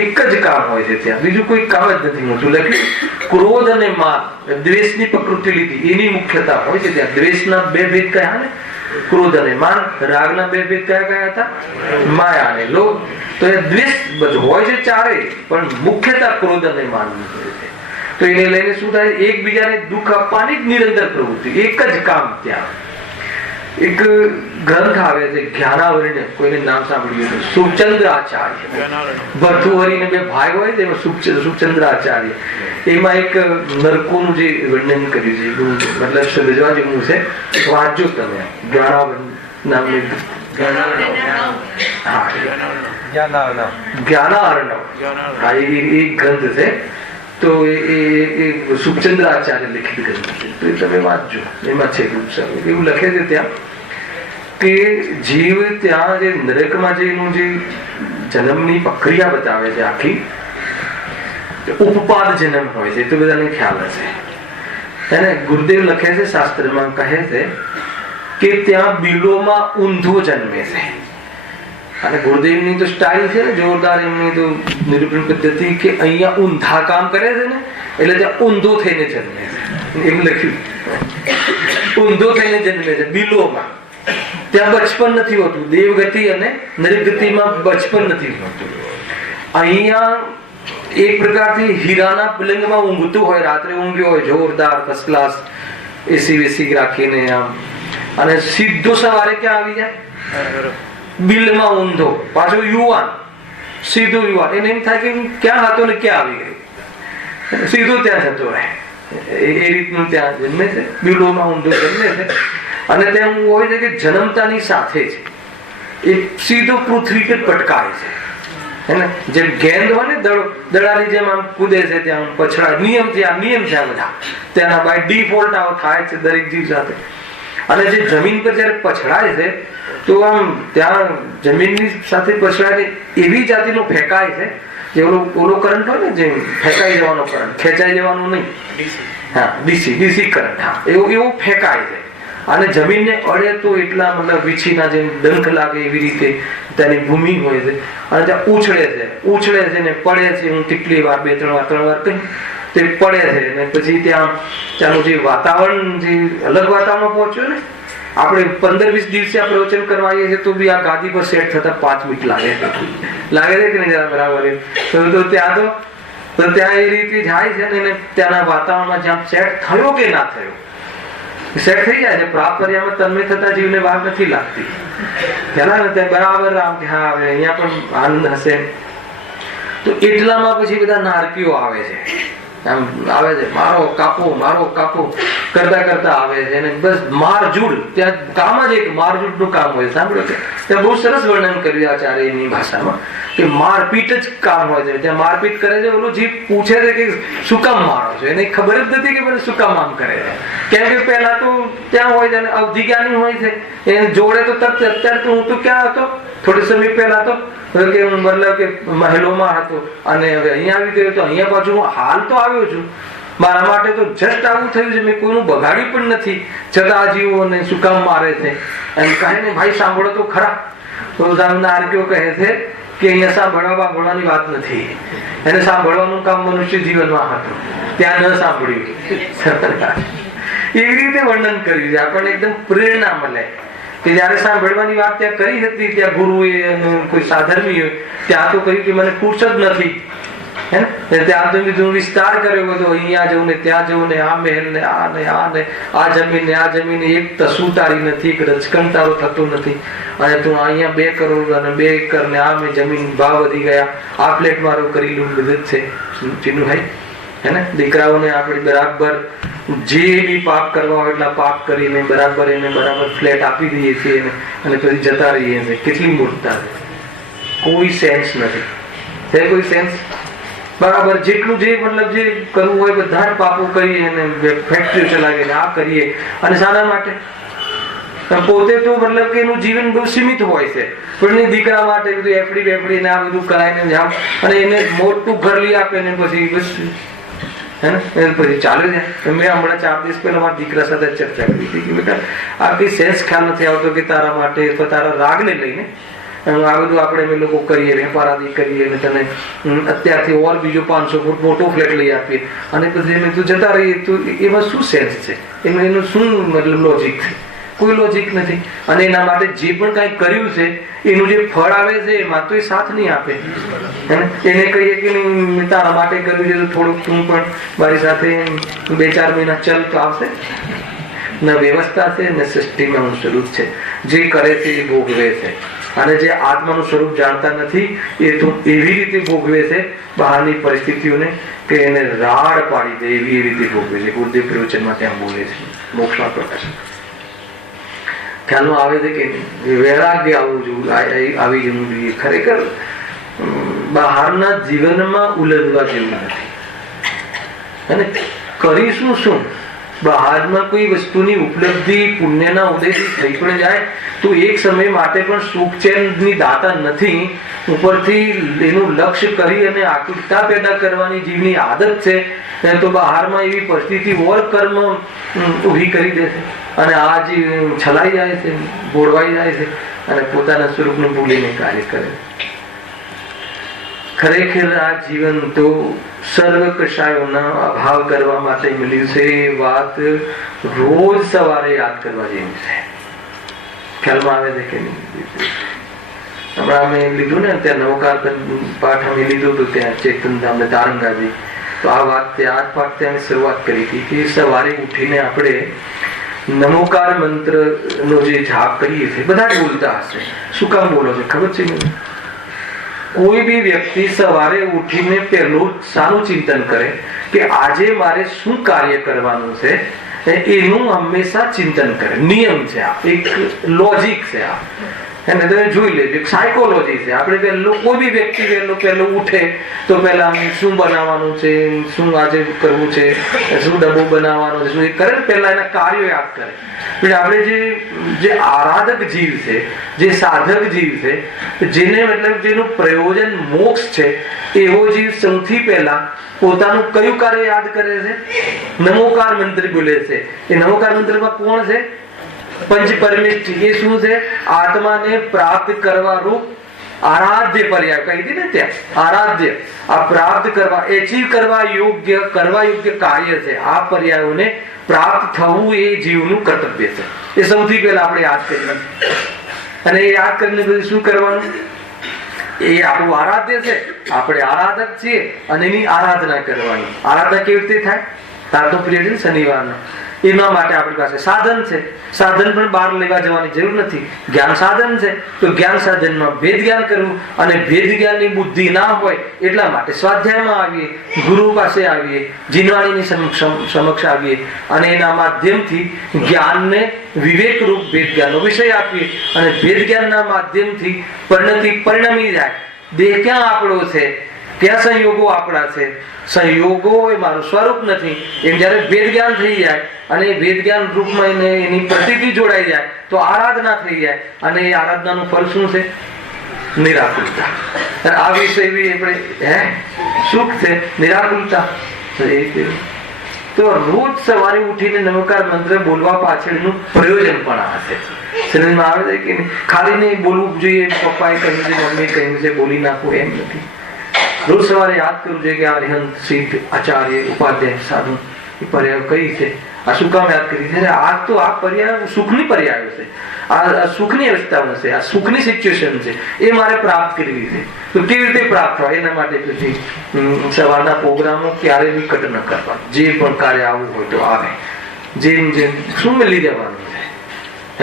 એક જ કામ હોય છે ત્યાં, બીજું કોઈ કામ જ નથી હોતું. લખ્યું ક્રોધ અને માન, દ્વેષની પ્રકૃતિ લીધી, એની મુખ્યતા હોય છે ત્યાં. દ્વેષના બે ભેદ કયા ને? ક્રોધ અને માન. રાગના બે ભેદ કયા હતા? માયા અને લોભ. તો એ દ્વેષ બધું હોય છે ચારે, પણ મુખ્યતા ક્રોધ અને માન હોય છે. તો એને લઈને શું થાય? એકબીજાને દુઃખ આપવાની જ નિરંતર પ્રવૃત્તિ, એક જ કામ ત્યાં. એક ગ્રંથ આવે છે જ્ઞાનાવરણ્ય, કોઈને નામ સાંભળ્યું? સુચંદ્રાચાર્ય. ભર્તુહરિને બે ભાઈ હોય છે, સુચંદ્રાચાર્ય. એમાં એક નરકોનું જે વર્ણન કર્યું છે, મતલબ સમજવા જેવું છે. વાંચજો તમે. જ્ઞાનાવરણ નામની જ્ઞાનાર્ણવ, હા, એ ગ્રંથ છે. તો એ સુખચંદ્રાચાર્ય લિખિત ગ્રંથ છે, તો એ તમે વાંચજો. એમાં છે એવું લખે છે ત્યાં કે જીવ ત્યાં જે નરકમાં જે એનું જે જન્મની પ્રક્રિયા બતાવે છે આખી, ઉપપાદ જન્મ હોય છે, તો બધાને ખ્યાલ હશે. એને ગુરુદેવ લખે છે શાસ્ત્રમાં, કહે છે કે ત્યાં બિલોમાં ઊંધો જન્મે છે. અને ગુરુદેવની તો સ્ટાઇલ છે ને જોરદાર, એમની તો નિરૂપણ પદ્ધતિ કે અહીંયા ઊંધા કામ કરે છે ને એટલે ત્યાં ઊંધો થઈને જન્મે છે, એમ લખ્યું. ઊંધો થઈને જન્મે છે બિલોમાં. ત્યાં બચપન નથી હોતું, દેવગતિ અને નરગતિમાં બચપન નથી હોતું. અહીંયા એક પ્રકારથી હીરાના પલંગમાં ઊંઘતું હોય, રાત્રે ઊંઘ્યો હોય જોરદાર ફર્સ્ટ ક્લાસ એસી વેસી રાખીને આમ, અને સીધો સવારે ક્યાં આવી જાય? બિલમાં ઊંધો, પાછો યુવાન, સીધો યુવાન. એને એમ થાય કે ક્યાં હતો ને ક્યાં આવી ગઈ, સીધો ત્યાં જતો રહે. એ રીતનું ત્યાં જન્મે છે, બિલોમાં ઊંધો જન્મે છે. અને ત્યાં હોય છે કે જન્મતાની સાથે જ એ સીધો પૃથ્વી પર પટકાય છે. જેમ ગેંદ હોય ને દડાની જેમ આમ કૂદે છે, ત્યાં પછડા નિયમ છે. આ નિયમ છે આ બધા ત્યાંના, બાય ડિફોલ્ટ આવો થાય છે દરેક જીવ સાથે. અને જે જમીન પર જયારે પછડાય છે તો આમ ત્યાં જમીનની સાથે પછડાય એવી જાતિનો ફેંકાય છે, જે ઓલો કરંટ હોય ને, જે ફેંકાઈ જવાનો કરંટ, ખેંચાઈ જવાનો નહીં, હા ડીસી કરંટ, હા એવો ફેંકાય છે. અને જમીનને અડે તો એટલા મતલબ વીછીના જેમ ડંખ લાગે એવી રીતે તેની ભૂમિ હોય છે. અને ત્યાં ઉછળે છે ને પડે છે. હું કેટલી વાર 2-3 વાર કહી તે પડે છે. ને પછી ત્યાંનું જે વાતાવરણ, જે અલગ વાતાવરણ પહોંચ્યું ને, આપણે 15-20 દિવસે આ પ્રવચન કરવા આવીએ છીએ તો બી આ ગાદી પર સેટ થતા 5 મિનિટ લાગે છે કે નહીં? બરાબર. તો ત્યાં એ રીતે જાય છે ને, ત્યાંના વાતાવરણમાં જ્યાં સેટ થયો કે ના થયો, સેટ થઈ જાય છે. પ્રાપ્ત કર્યામાં તન્મય થતા જીવને વાર નથી લાગતી. પેલા ને ત્યાં બરાબર આમ કે હા હવે અહીંયા પણ આનંદ હશે. તો એટલામાં પછી બધા નારકીઓ આવે છે, આમ આવે છે, મારો કાપો કરતા આવે છે. અને બસ મારઝૂડ, ત્યાં કામ જ એક મારઝૂડ નું કામ હોય. સાંભળ્યો છે ત્યાં બહુ સરસ વર્ણન કર્યું આચાર્યની ભાષામાં કે મારપીટ જ કામ હોય છે. ત્યાં મારપીટ કરે છે. ઓલું જીવ પૂછે છે કે શું કામ મારો છો, એને ખબર જ નથી કે મને શું કામ આમ કરે છે. કેમ કે પહેલા તો ત્યાં હોય છે અને અવધિજ્ઞાની હોય છે, એને જોડે તો અત્યારે તો હું તો ક્યાં હતો, થોડી સમય પહેલા તો કે હું મતલબ કે મહેલોમાં હતો, અને હવે અહીંયા આવી ગયો તો અહીંયા પાછું હું હાલ તો આવ્યો છું. મારા માટે તો જસ્ટ આવું થયું છે, મેં કોઈનું બગાડ્યું પણ નથી, છતાં આ જીવોને શું કામ મારે છે એમ કહે ને. ભાઈ સાંભળો તો ખરા. તો નારકીઓ કહે છે કે અહીંયા સાંભળવાની વાત નથી, એને સાંભળવાનું કામ મનુષ્ય જીવનમાં હતું, ત્યાં ન સાંભળ્યું. એવી રીતે વર્ણન કર્યું છે. આપણને એકદમ પ્રેરણા મળે કે જયારે સાંભળવાની વાત ત્યાં કરી હતી, ત્યાં ગુરુએ કોઈ સાધર્મી ત્યાં તો કહ્યું કે મને ફુરસદ નથી, ત્યાં તો બીજું વિસ્તાર કર્યો બધો, અહીંયા જવું ને ત્યાં જવું ને, આ મહેલ ને આ ને આ જમીન ને આ જમીન, એક તસુ તારી નથી, એક રચકણ તારો થતો નથી. અને તું અહીંયા 2 કરોડ અને 2 એકર ને આ મેં જમીન ભાવ વધી ગયા, આ ફ્લેટ મારો કરી લઉં બધું જ છે. ચીનુભાઈ દીકરાઓને આપણે બરાબર જે બી પાપ કરવા હોય એટલા પાપ કરીને બરાબર ફ્લેટ આપી દઈએ છીએ અને પછી જતા રહીએ છીએ. કેટલી મૂર્ખતા છે, કોઈ સેન્સ નથી. છે કોઈ સેન્સ? બરાબર જેટલું જે મતલબ જે કરવું હોય બધા પાપો કરીએ અને ફેક્ટરીઓ ચલાવીએ, આ કરીએ. અને શાના માટે? પોતે તો મતલબ કે એનું જીવન બહુ સીમિત હોય છે, પણ દીકરા માટે બધું એફડી ને આ બધું કરાવીને જાવ અને એને મોટું ઘર લઈ આપે ને પછી બસ પછી ચાલે છે. મેં હમણાં 4 દિવસ પહેલા મારા દીકરા સાથે ચર્ચા કરી હતી કે બેટા આ કઈ સેન્સ ખ્યાલ નથી આવતો કે તારા માટે અથવા તારા રાગને લઈને આ બધું આપણે અમે લોકો કરીએ, વેપાર આદિ કરીએ અને તને અત્યારથી ઓર બીજો 500 ફૂટ મોટો ફ્લેટ લઈ આપીએ અને પછી અમે તું જતા રહીએ, તો એમાં શું સેન્સ છે? એનું શું મતલબ લોજિક છે? કોઈ લોજિક નથી. અને એના માટે જે પણ કાંઈ કર્યું છે એનું જે ફળ આવે છે એમાં તો એ સાથ નહીં આપે. એને કહીએ કે નહીં તારા માટે કર્યું છે તો થોડુંક તું પણ મારી સાથે 2-4 મહિના ચલ તો આવશે. ન વ્યવસ્થા છે ને સૃષ્ટિમાં હું સ્વરૂપ છે. જે કરે છે એ ભોગવે છે, અને જે આત્માનું સ્વરૂપ જાણતા નથી એ તો એવી રીતે ભોગવે છે બહારની પરિસ્થિતિઓને કે એને રાડ પાડી દે એવી રીતે ભોગવે છે. ગુરુદેવ પ્રવચનમાં ત્યાં બોલે છે, મોક્ષમાં પ્રકાશ ખ્યાલમાં આવે છે કે વૈરાગ્ય આવી જવું જોઈએ. ખરેખર બહારના જીવનમાં ઉલઝવા જેવું નથી. અને કરીશું શું? બહારમાં કોઈ વસ્તુની ઉપલબ્ધિ પુણ્યના ઉદયથી થઈ પણ જાય તો એક સમય માટે પણ સુખ ચેનની દાતા નથી. ઉપરથી એનું લક્ષ્ય કરી અને આતુરતા પેદા કરવાની જીવની આદત છે, તો બહારમાં એવી પરિસ્થિતિ ઓર કર્મ ઊભી કરી દે છે અને આ જીવ છલાઈ જાય છે, બોળવાઈ જાય છે અને પોતાના સ્વરૂપને ભૂલીને કાર્ય કરે. ખરેખર આ જીવન તો સર્વ કશાયોના અભાવ કરવા માટે મળ્યું છે. એ વાત રોજ સવારે યાદ કરવા જેવી છે. ખ્યાલમાં આવે છે કે નહીં? હમણાં અમે લીધું ને ત્યાં નવકાર પાઠ અમે લીધું હતું ત્યાં ચેતનધામ તારંગાજી. તો આ વાત ત્યાં પાઠ ત્યાં શરૂઆત કરી હતી કે સવારે ઉઠીને આપણે નમોકાર મંત્ર નો જે જાપ કરીએ છીએ, બધા જ બોલતા હશે. શું કામ બોલો છો ખબર છે? કોઈ બી વ્યક્તિ સવારે ઉઠીને પહેલું સારું ચિંતન કરે કે આજે મારે શું કાર્ય કરવાનું છે, એનું હંમેશા ચિંતન કરે. નિયમ છે, આ એક લોજિક છે. આ એને તમે જોઈ લેજો, એક સાયકોલોજી છે. આપણે પહેલું કોઈ બી વ્યક્તિ પહેલું ઉઠે તો પહેલા શું બનાવવાનું છે, શું આજે કરવું છે, શું ડબ્બો બનાવવાનો છે, શું એ કરે ને પહેલા એના કાર્યો યાદ કરે. આપણે જે આરાધક જીવ છે, જે સાધક જીવ છે, જેને મતલબ જેનું પ્રયોજન મોક્ષ છે, એવો જીવ સૌથી પહેલા પોતાનું કયું કાર્ય યાદ કરે છે? નમોકાર મંત્ર બોલે છે. એ નમોકાર મંત્રમાં કોણ છે? પંચ પરમેષ્ઠી. એ શું છે? આત્માને પ્રાપ્ત કરવા રૂપ આરાધ્ય પર્યાય કહી હતી ને ત્યાં. આરાધ્ય આ પ્રાપ્ત કરવા, એચીવ કરવા યોગ્ય કાર્ય છે. આ પર્યાયોને પ્રાપ્ત થવું એ જીવનું કર્તવ્ય છે. એ સૌથી પહેલા આપણે યાદ કરીએ. અને એ યાદ કરીને પછી શું કરવાનું? એ આપણું આરાધ્ય છે, આપણે આરાધક છીએ અને એની આરાધના કરવાની. આરાધના કેવી રીતે થાય? તાર તો પ્રિય છે શનિવારનો. એના માટે આપણી પાસે સાધન છે. સાધન પણ બહાર લેવા જવાની જરૂર નથી. જ્ઞાન સાધન છે, તો જ્ઞાન સાધનમાં ભેદ જ્ઞાન કરવું. અને ભેદ જ્ઞાનની બુદ્ધિ ના હોય એટલા માટે સ્વાધ્યાયમાં આવીએ, ગુરુ પાસે આવીએ, જીનવાણીની સમક્ષ આવીએ અને એના માધ્યમથી જ્ઞાનને વિવેક રૂપ ભેદ જ્ઞાનનો વિષય આપીએ અને ભેદ જ્ઞાનના માધ્યમથી પરિણમી જાય. દેહ ક્યાં આપણો છે, ક્યાં સંયોગો આપણા છે, સંયોગો એ મારું સ્વરૂપ નથી. એમ જયારે ભેદ જ્ઞાન થઈ જાય અને એ ભેદ જ્ઞાન રૂપમાં એની પ્રતીતિ જોડાઈ જાય તો આરાધના થઈ જાય. અને એ આરાધનાનું ફળ શું છે? નિરાકુરતા. આ વિષય બી આપણે સુખ છે, નિરાકુરતા. તો રોજ સવારે ઉઠીને નમસ્કાર મંત્ર બોલવા પાછળનું પ્રયોજન પણ આ છે. સમજમાં આવે છે કે ખાલી નહીં બોલવું જોઈએ, પપ્પાએ કહ્યું છે, મમ્મીએ કહ્યું છે, બોલી નાખવું એમ નથી. રોજ સવારે યાદ કરવું જોઈએ કે આ રિહંત સિદ્ધ આચાર્ય ઉપાધ્યાય સાધુ એ પર્યાય કઈ છે, આ શું કામ યાદ કરી છે? આ તો આ પર્યાય સુખની પર્યાયો છે, આ સુખની અવસ્થાઓ છે, આ સુખની સિચ્યુએશન છે, એ મારે પ્રાપ્ત કરવી છે. તો કેવી રીતે પ્રાપ્ત થાય એના માટે પછી સવારના પ્રોગ્રામો ક્યારે બી કટ ન કરવા. જે પણ કાર્ય આવવું હોય તો આવે, જેમ શું મેળવી દેવાનું છે.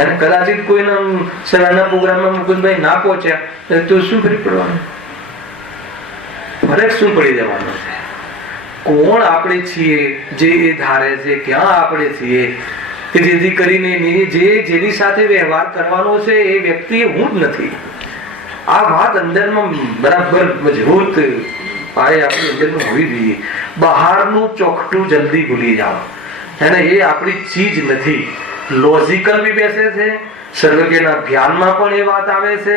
અને કદાચિત કોઈના સવારના પ્રોગ્રામમાં મુકુંદભાઈ ના પહોંચ્યા તો શું કરી પડવાનું? ફરક શું પડી જવાનો છે? કોણ આપણે છીએ જે એ ધારે છે ક્યાં આપણે છીએ કે જેથી કરીને જેની સાથે વ્યવહાર કરવાનો છે એ વ્યક્તિ હું જ નથી. આ વાત અંદરમાં બરાબર મજબૂત પાયે આપણી અંદરમાં હોવી જોઈએ. બહારનું ચોખટું જલ્દી ભૂલી જાઓ. અને એ આપણી ચીજ નથી. લોજિકલ બી બેસે છે, સર્વજ્ઞના જ્ઞાનમાં પણ એ વાત આવે છે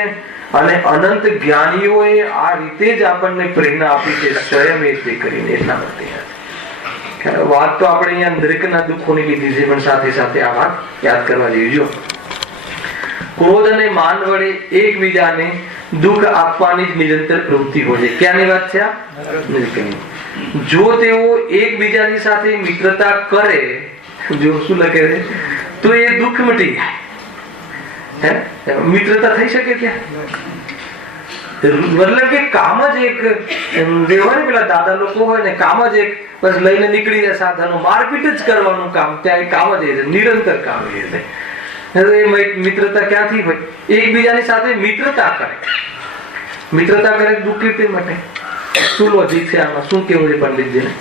અને અનંત જ્ઞાનીઓએ આ રીતે જ આપણને પ્રેરણા આપી છે સ્વયં એ કરીને. એટલા માટે વાત તો આપણે અહીંયા દરેકના દુઃખોની લીધી છે, પણ સાથે સાથે આ વાત યાદ કરવા જોઈએ. ક્રોધ અને માન વડે એકબીજાને દુઃખ આપવાની જ નિરંતર પ્રવૃત્તિ હોય છે. ક્યાંની વાત છે આ? જો તેઓ એકબીજાની સાથે મિત્રતા કરે, જો શું લખે છે, તો એ દુઃખ મટી જાય. મિત્રતા થઈ શકે ક્યાં? મતલબ કે કામ જ એક હોય ને, પેલા દાદા લોકો હોય ને, કામ જ એક બસ લઈને નીકળી જાય સાધનો, મારપીટ જ કરવાનું કામ. ત્યાં કામ જ એ છે, નિરંતર કામ એ છે. મિત્રતા ક્યાંથી હોય? એકબીજાની સાથે મિત્રતા કરે. મિત્રતા કરે દુઃખ કેવી માટે? શું લોજિક છે આમાં? શું કેવું છે પંડિતજીને?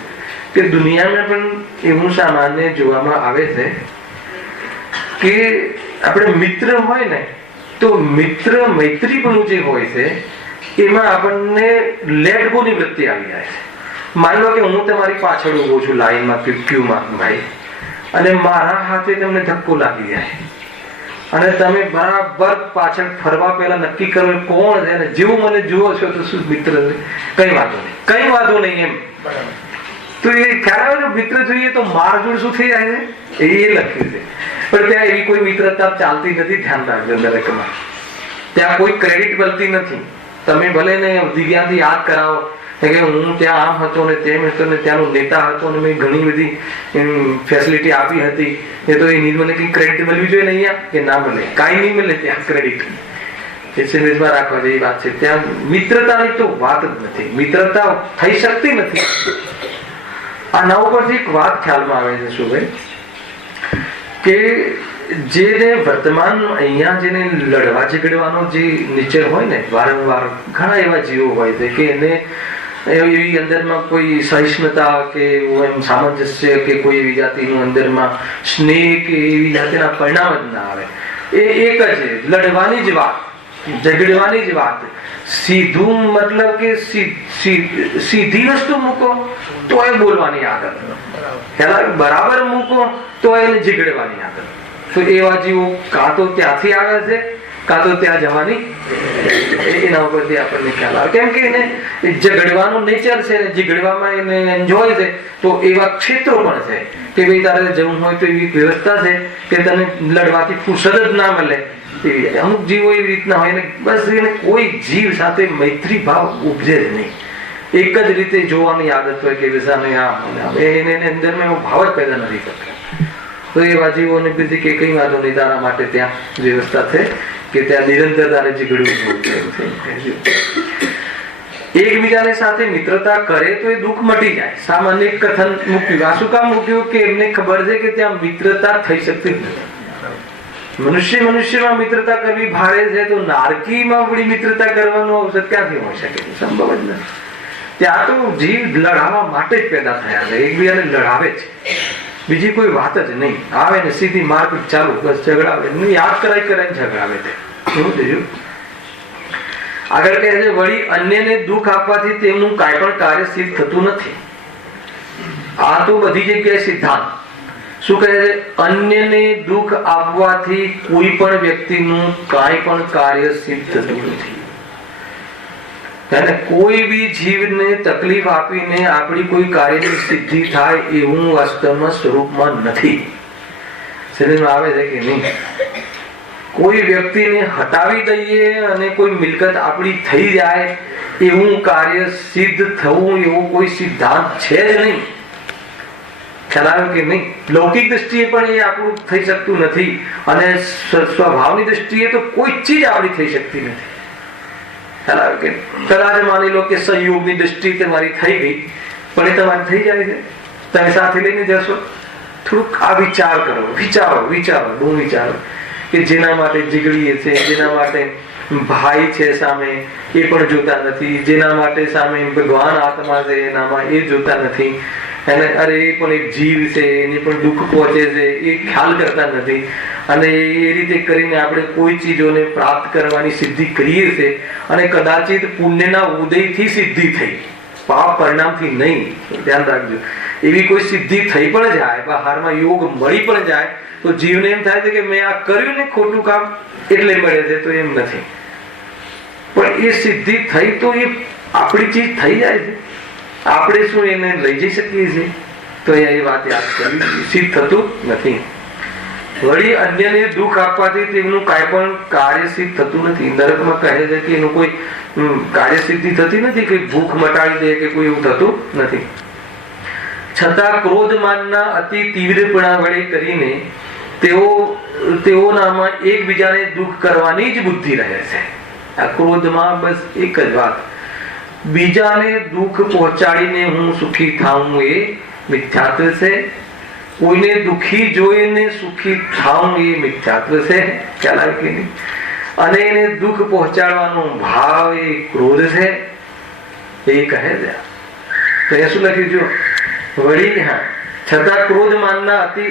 કે દુનિયામાં પણ એવું સામાન્ય જોવામાં આવે છે કે આપણે મિત્ર હોય ને તો મૈત્રીપણું જે હોય છે એમાં આપણને લેટ ગો ની વૃત્તિ આવી જાય છે. માની લો કે હું તમારી પાછળ ઉભો છું લાઈનમાં ક્યુમાં ભાઈ, અને મારા હાથે તમને ધક્કો લાગી જાય અને તમે બરાબર પાછળ ફરવા પહેલા નક્કી કરો કોણ છે, અને જેવું મને જુઓ છો તો શું મિત્ર છે, કઈ વાંધો નહીં એમ. તો એ ખ્યાલ આવે ને, મિત્ર જોઈએ તો મારઝૂડ શું થઈ જાય છે એ લખ્યું છે. પણ ત્યાં એવી કોઈ મિત્રતા ચાલતી નથી, ધ્યાન રાખજો દરેકમાં. ત્યાં કોઈ ક્રેડિટ મળતી નથી. તમે ભલે ને દિવ્યાથી યાદ કરાવો કે હું ત્યાં આમ હતો ને તેમ હતો ને ત્યાંનો નેતા હતો ને મેં ઘણી બધી ફેસિલિટી આપી હતી, એ તો એ મને કઈ ક્રેડિટ મળવી જોઈએ ને અહીંયા કે ના મળે, કાંઈ નહીં મળે ત્યાં ક્રેડિટ. એ સમજમાં રાખવા જેવી વાત છે. ત્યાં મિત્રતાની તો વાત જ નથી, મિત્રતા થઈ શકતી નથી. આના ઉપરથી એક વાત ખ્યાલમાં આવે છે શું ભાઈ, કે જેને વર્તમાન અહીંયા જેને લડવા ઝઘડવાનો જે નેચર હોય ને, વારંવાર ઘણા એવા જીવો હોય છે કે એને એવી અંદરમાં કોઈ સહિષ્ણુતા કે એમ સામંજસ્ય કે કોઈ એવી જાતિનું અંદરમાં સ્નેહ કે એવી જાતિના પરિણામ જ ના આવે. એ એક જ લડવાની જ વાત, ઝઘડવાની જ વાત. સીધું મતલબ કે સીધી વસ્તુ મૂકો તો એ બોલવાની આદત, બરાબર મૂકો તો એને ઝઘડવાની આદત. તો એવા જીવો કાં તો ત્યાંથી આવે છે કાં તો ત્યાં જવાની, એના ઉપરથી આપણને ખ્યાલ આવે. કેમ કે એને ઝઘડવાનું નેચર છે ને, ઝઘડવામાં એને એન્જોય છે. તો એવા ક્ષેત્રો પણ છે કે ભાઈ તારે જવું હોય તો એવી વ્યવસ્થા છે કે તને લડવાથી ફુરસદ જ ના મળે. અમુક જીવો એવી રીતના હોય ને, બસ એને કોઈ જીવ સાથે મૈત્રી ભાવ ઉપજે જ નહીં. એક જ રીતે જોવાની આદત હોય કે વિસાને એને અંદરમાં એવો ભાવ જ પેદા નથી કરતા. તો એવા જીવોને કીધી કે કઈ વાંધો નહીં, તારા માટે ત્યાં વ્યવસ્થા છે કે ત્યાં નિરંતર તારે ઝઘડવું. એકબીજાને સાથે મિત્રતા કરે તો એ દુઃખ મટી જાય. સામાન્ય કથન મૂક્યું. આ શું કામ મૂક્યું કે એમને ખબર છે કે ત્યાં મિત્રતા થઈ શકતી નથી. મનુષ્યમાં મિત્રતા કરવી ભારે છે, તો નારકીમાં વળી મિત્રતા કરવાનો અવસર ક્યાંથી હોઈ શકે? સંભવ જ નથી. ત્યાં તો જીવ લડાવવા માટે જ પેદા થયા છે, એકબીજાને લડાવે છે, બીજી કોઈ વાત જ નહીં. આવે ને સીધી મારપીટ ચાલુ, બસ ઝઘડાવે, યાદ કરાઈને ઝઘડાવે છે. શું થયું? આગળ કહે છે વળી અન્યને દુઃખ આપવાથી તેમનું કાંઈ પણ કાર્ય સિદ્ધ થતું નથી. આ તો બધી જગ્યાએ સિદ્ધાંત. શું કહે છે? અન્યને દુઃખ આપવાથી કોઈ પણ વ્યક્તિનું કાંઈ પણ કાર્ય સિદ્ધ થતું નથી. કોઈ બી જીવને તકલીફ આપીને આપણી કોઈ કાર્યની સિદ્ધિ થાય એવું વાસ્તવમાં સ્વરૂપમાં નથી. શરીરમાં આવે છે કે નહીં? કોઈ વ્યક્તિને હટાવી દઈએ અને કોઈ મિલકત આપણી થઈ જાય એવું કાર્ય સિદ્ધ થવું એવો કોઈ સિદ્ધાંત છે જ નહીં. ખ્યાલ આવ્યો કે નહીં? લૌકિક દ્રષ્ટિએ પણ એ આપણું થઈ શકતું નથી, અને સ્વભાવની દ્રષ્ટિએ તો કોઈ ચીજ આપણી થઈ શકતી નથી. કદાચ માની લો કે સંયોગની દ્રષ્ટિ તમારી થઈ ગઈ, પણ એ તમારી થઈ જાય છે, તમે સાથે લઈને જશો. થોડુંક આ વિચાર કરો, વિચારો, બહુ વિચારો કે જેના માટે જીગડીએ છે, જેના માટે ભાઈ છે સામે એ પણ જોતા નથી, જેના માટે સામે ભગવાન આત્મા છે એનામાં એ જોતા નથી, અને અરે એ પણ એક જીવ છે, એને પણ દુઃખ પહોંચે છે એ ખ્યાલ કરતા નથી. અને એ રીતે કરીને આપણે કોઈ ચીજોને પ્રાપ્ત કરવાની સિદ્ધિ કરીએ છીએ, અને કદાચિત પુણ્યના ઉદયથી સિદ્ધિ થઈ, પાપ પરિણામથી નહીં. ધ્યાન રાખજો, એવી કોઈ સિદ્ધિ થઈ પણ જાય, બહારમાં યોગ મળી પણ જાય, તો જીવને એમ થાય છે કે મેં આ કર્યું ને ખોટું કામ એટલે મળે છે, તો એમ નથી. પણ એ સિદ્ધિ થઈ તો એ આપણી ચીજ થઈ જાય છે, આપણે શું એને લઈ જઈ શકીએ છીએ? તો અહીંયા એ વાત યાદ કરવી, સિદ્ધ થતું નથી. વળી અન્યને દુઃખ આપવાથી તેમનું કાંઈ પણ કાર્ય સિદ્ધ થતું નથી. નરકમાં કહે છે કે એનું કોઈ કાર્ય સિદ્ધિ થતી નથી, કોઈ ભૂખ મટાડી દે કે કોઈ એવું થતું નથી. છતાં ક્રોધમાનના અતિ તીવ્રપણા વડે કરીને તેઓનામાં એકબીજાને દુઃખ કરવાની જ બુદ્ધિ રહે છે. આ ક્રોધમાં બસ એક જ વાત, બીજાને દુઃખ પહોંચાડીને હું સુખી થાઉં એ મિથ્યાત્વ છે. કોઈને દુઃખી જોઈને સુખી થાઉં એ મિથ્યાત્વ છે. ખ્યાલ આવે કે નહીં? અને એને દુઃખ પહોંચાડવાનો ભાવ એ ક્રોધ છે, એ કહે છે. તો એ શું લખ્યું? જો વળી છતાં ક્રોધમાનના અતિ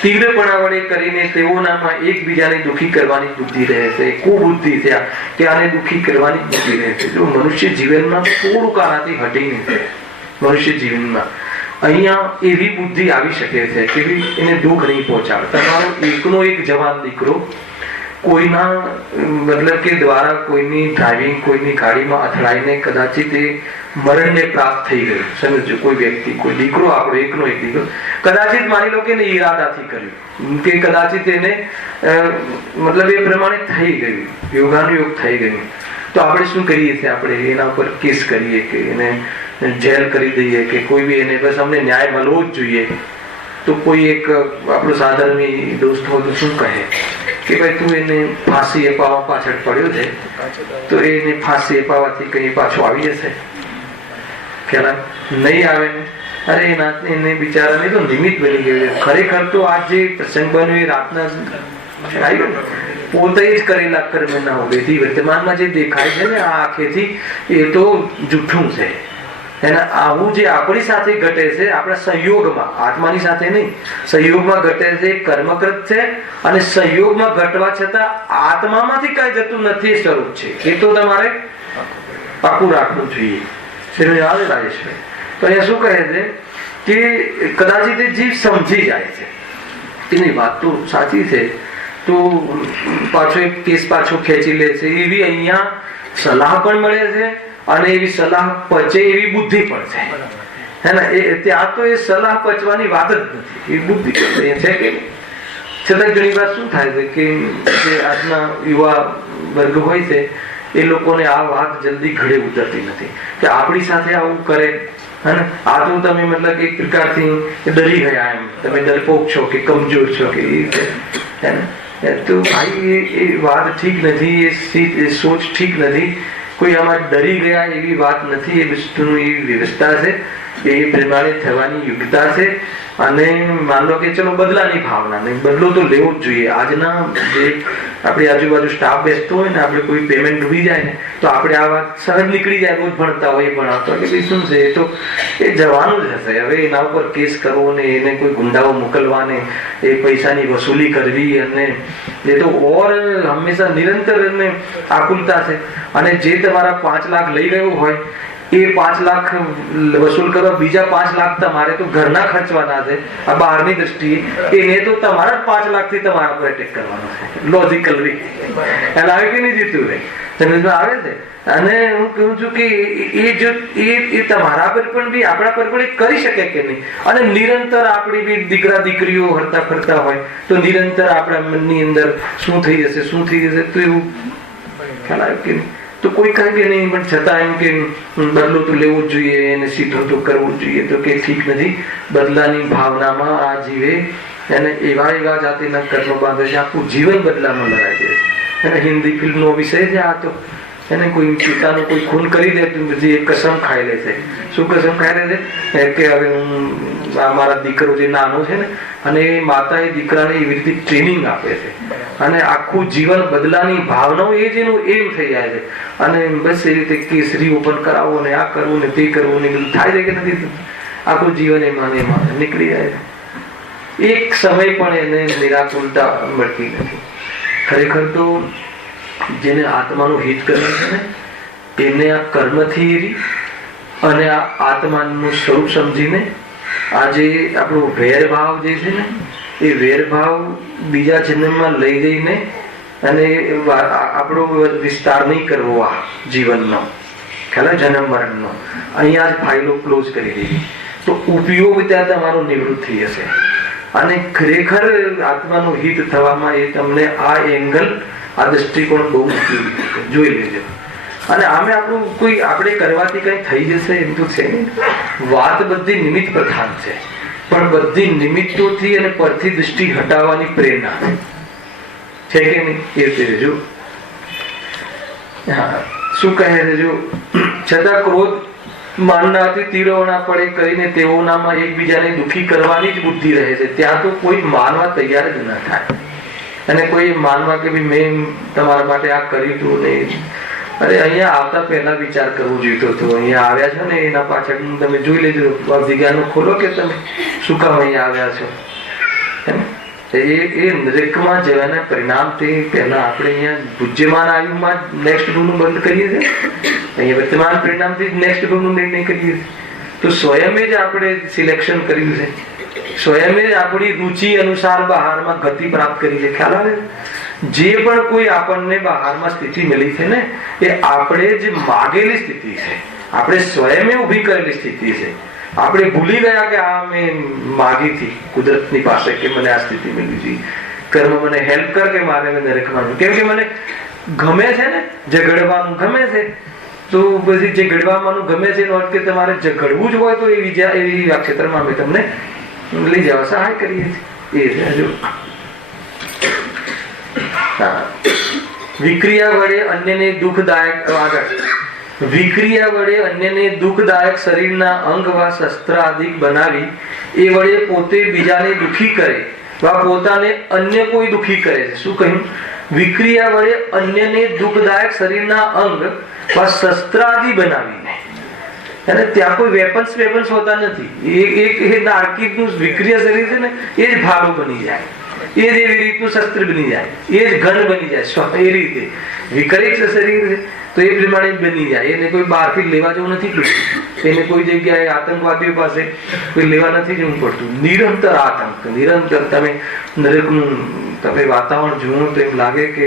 તીવ્રપણા વડે કરીને તેઓનામાં એકબીજાને દુઃખી કરવાની બુદ્ધિ રહે છે. કુબુદ્ધિ છે કે આને દુઃખી કરવાની બુદ્ધિ રહે છે. જો મનુષ્ય જીવનમાં થોડુંક આનાથી હટીને મનુષ્ય જીવનમાં અહીંયા એવી બુદ્ધિ આવી શકે છે કે એને દુઃખ નહીં પહોંચાડે. તમારો એકનો એક જવાન દીકરો કોઈના મતલબ કે દ્વારા કોઈની ડ્રાઇવિંગ કોઈની ગાડીમાં અથડાઈને કદાચિત એ મરણને પ્રાપ્ત થઈ ગયું, સમજો કોઈ વ્યક્તિ, કોઈ દીકરો, આપણો એકનો એક દીકરો કદાચિત માની લો કે એને ઈરાદાથી કર્યું કે કદાચિત એને મતલબ એ પ્રમાણે થઈ ગયું, યોગાનુયોગ થઈ ગયું, તો આપણે શું કરીએ છીએ? આપણે એના ઉપર કેસ કરીએ કે એને જેલ કરી દઈએ કે કોઈ બી એને બસ અમને ન્યાય મળવો જ જોઈએ. તો કોઈ એક આપણો સાધારણ દોસ્ત હોય તો શું કહે કે ભાઈ તું એને ફાંસી અપાવવા પાછળ પડ્યો છે, તો એને ફાંસી અપાવવાથી કઈ પાછો આવી જશે? ખ્યાલ નહીં આવે ને? અરે એને બિચારાને તો નિમિત્ત બની ગયું છે. ખરેખર તો આ જે પ્રસંગ બન્યો એ રાતના પોતે જ કરેલા કર્મના ઉભેથી વર્તમાનમાં જે દેખાય છે ને આ આંખેથી, એ તો જૂઠું છે. એના આવું જે આપણી સાથે ઘટે છે, આપણા સંયોગમાં, આત્માની સાથે નહીં, સંયોગમાં ઘટે છે, કર્મકૃત છે. અને સંયોગમાં ઘટવા છતાં આત્મામાંથી કઈ જતું નથી, એ સ્વરૂપ છે. એ તો તમારે પાકું રાખવું જોઈએ. રાજેશભાઈ તો અહીંયા શું કહે છે કે કદાચિત એ જીવ સમજી જાય છે એની વાત તો સાચી છે, તો પાછો એક કેસ પાછો ખેંચી લે છે. એવી અહીંયા સલાહ પણ મળે છે અને એવી સલાહ પચે એવી બુદ્ધિ પણ છે, હે ને? ત્યાં તો એ સલાહ પચવાની વાત જ નથી, એ બુદ્ધિ છે કે છતાં ઘણી વાર શું થાય છે કે જે આજના યુવા વર્ગ હોય છે એ લોકોને આ વાત જલ્દી ઘડે ઉતરતી નથી કે આપણી સાથે આવું કરે, હે ને? આ તો તમે મતલબ એક પ્રકારથી ડરી ગયા, એમ તમે ડરપોક છો કે કમજોર છો કે એ છે, હે ને? તો ભાઈ એ વાત ઠીક નથી, એ સોચ ઠીક નથી. કોઈ આમાં ડરી ગયા એવી વાત નથી. એ વસ્તુનું એવી વ્યવસ્થા છે, એ પ્રમાણે થવાની યોગ્યતા છે. અને માન લો કે ચલો બદલાની ભાવના નહીં, બદલો તો લેવો જ જોઈએ. આજના જે આપણી આજુબાજુ સ્ટાફ બેસતો હોય ને, આપણે કોઈ પેમેન્ટ ડૂબી જાય ને તો આપણે આ વાત સહજ નીકળી જાય. રોજ ભણતા હોય ભણાવતા હોય કે શું છે, એ તો એ જવાનું જ હશે. હવે એના ઉપર કેસ કરવો ને એને કોઈ ગુંડાઓ મોકલવાને, એ પૈસાની વસૂલી કરવી, અને એ તો ઓર હંમેશા નિરંતર એને આકુલતા છે. અને જે તમારા 5 લાખ લઈ ગયો હોય એ 5 લાખ વસૂલ કરવા બીજા 5 લાખ તમારે તો ઘરના ખર્ચવાના છે. આ બહારની દ્રષ્ટિએ એને તો તમારા 5 લાખ થી તમારા પર એટેક કરવાનો છે. લોજિકલી એને આવે કે નહીં જીતું રે સમજમાં આવે છે. અને હું કહું છું કે એ જો એ તમારા પર પણ બી આપણા પર પણ એ કરી શકે કે નહીં. અને નિરંતર આપણી બી દીકરા દીકરીઓ હરતા ફરતા હોય તો નિરંતર આપણા મનની અંદર શું થઈ જશે, શું થઈ જશે, તો એવું ખ્યાલ આવે કે નહીં? તો કોઈ કહે કે નહીં, પણ છતાં એમ કે બદલો તો લેવો જ જોઈએ, એને સીધો તો કરવો જ જોઈએ, તો કે ઠીક નથી. બદલાની ભાવનામાં આ જીવે એને એવા જાતિના કર્મ બાંધે છે, આખું જીવન બદલામાં લડાઈ દે છે. અને હિન્દી ફિલ્મનો વિષય છે આ તો. એને કોઈ પિતાનું કોઈ ખૂન કરી દે તો પછી એક કસમ ખાઈ લે છે. શું કસમ ખાઈ લે છે કે હવે હું મારા દીકરો જે નાનો છે ને, અને એ માતા એ દીકરાને એવી રીતે ટ્રેનિંગ આપે છે, અને આખું જીવન બદલાની ભાવનાઓ એ જ એનું એમ થઈ જાય છે. અને બસ એ રીતે કેસરી ઓપન કરાવો ને આ કરવું ને તે કરવું ને બધું થાય છે કે નથી? આખું જીવન એમાં નીકળી જાય છે. એક સમય પણ એને નિરાકુલતા મળતી નથી. ખરેખર તો જેને આત્માનું હિત કરવું છે ને, એને આ કર્મથી એરી અને આ આત્માનું સ્વરૂપ સમજીને આ જે આપણો વેરભાવ જે છે ને, એ વેરભાવ બીજા જન્મમાં લઈ જઈને અને આપણો વિસ્તાર નહીં કરવો આ જીવનનો, ખ્યાલ જન્મ મરણનો. અહીંયા જ ફાઇલો ક્લોઝ કરી દેવી તો ઉપયોગ ત્યાં તમારો નિવૃત્ત થઈ જશે. અને ખરેખર આત્માનું હિત થવામાં એ તમને આ એંગલ, આ દ્રષ્ટિકોણ બહુ ઉપયોગી જોઈ લેજો. અને આમે આપણું કોઈ આપણે કરવાથી કઈ થઈ જશે એમ તો છે નહીં. વાત બધી નિમિત્ત પ્રધાન છે, પણ બધી નિમિત્તોથી અને પરથી દૃષ્ટિ હટાવવાની પ્રેરણા છે કે નહીં? એ રીતે જો શું કહે છે, જો છતાં ક્રોધ માનનાથી તીરોના પડે કરીને તેઓનામાં એકબીજાને દુઃખી કરવાની જ બુદ્ધિ રહે છે. ત્યાં તો કોઈ માનવા તૈયાર જ ન થાય. અને કોઈ માનવા કે મેં તમારા માટે આ કર્યું હતું ને, અરે અહીંયા આવતા પહેલા વિચાર કરવો જોઈતો હતો. અહીંયા આવ્યા છો ને એના પાછળ તમે જોઈ લેજો, વિજ્ઞાન ખોલો કે તમે શું કામ અહીંયા આવ્યા છો. એ નરેકમાં જવાના પરિણામથી પહેલા આપણે અહીંયા પૂજ્યમાન આયુમાં નેક્સ્ટ ભૂમનું બંધ કરીએ છીએ. અહીંયા વર્તમાન પરિણામથી નેક્સ્ટ ભૂમનું નિર્ણય કરીએ છીએ. તો સ્વયં જ આપણે સિલેક્શન કર્યું છે, સ્વયં જ આપણી રુચિ અનુસાર બહારમાં ગતિ પ્રાપ્ત કરી છે. ખ્યાલ આવે? જે પણ કોઈ આપણને બહારમાં સ્થિતિ મળી છે ને એ આપણે જ માગેલી સ્થિતિ છે, આપણે સ્વયં ઉભી કરેલી સ્થિતિ છે. આપણે ભૂલી ગયા કે આ મેં માગી હતી કુદરતની પાસે કે મને આ સ્થિતિ મળી છે, કર્મ મને હેલ્પ કર કે મારે નરકવાનું, કેમ કે મને ગમે છે ને ઝઘડવાનું ગમે છે. તો પછી જે ઘડવાનું ગમે છે એનો અર્થ કે તમારે ઝઘડવું જ હોય તો એવી ક્ષેત્રમાં અમે તમને લઈ જવા સહાય કરીએ છીએ. એ વિક્રિયા વડે અન્યને દુઃખદાયક, આગળ વિક્રિયા વડે અન્યને દુઃખદાયક શરીરના અંગ વા શસ્ત્ર આદિ બનાવી એ વડે પોતે બીજાને દુઃખી કરે વા પોતાને અન્ય કોઈ દુઃખી કરે છે. શું કહ્યું? વિક્રિયા વડે અન્યને દુઃખદાયક શરીરના અંગ વા શસ્ત્ર આદિ બનાવીને, અને ત્યાં કોઈ વેપન્સ હોતા નથી. એ નારકીયનું વિક્રિયા શરીર છે ને એ જ ભાલો બની જાય, એ જ એવી રીતનું શસ્ત્ર બની જાય, એ જ ઘન બની જાય. એ રીતે વિકરિત શરીર છે તો એ પ્રમાણે બની જાય. એને કોઈ બહારથી લેવા જવું નથી પડતું, એને કોઈ જગ્યાએ આતંકવાદીઓ પાસે કોઈ લેવા નથી જવું પડતું. નિરંતર આતંક, નિરંતર તમે નરકનું તમે વાતાવરણ જુઓ તો એમ લાગે કે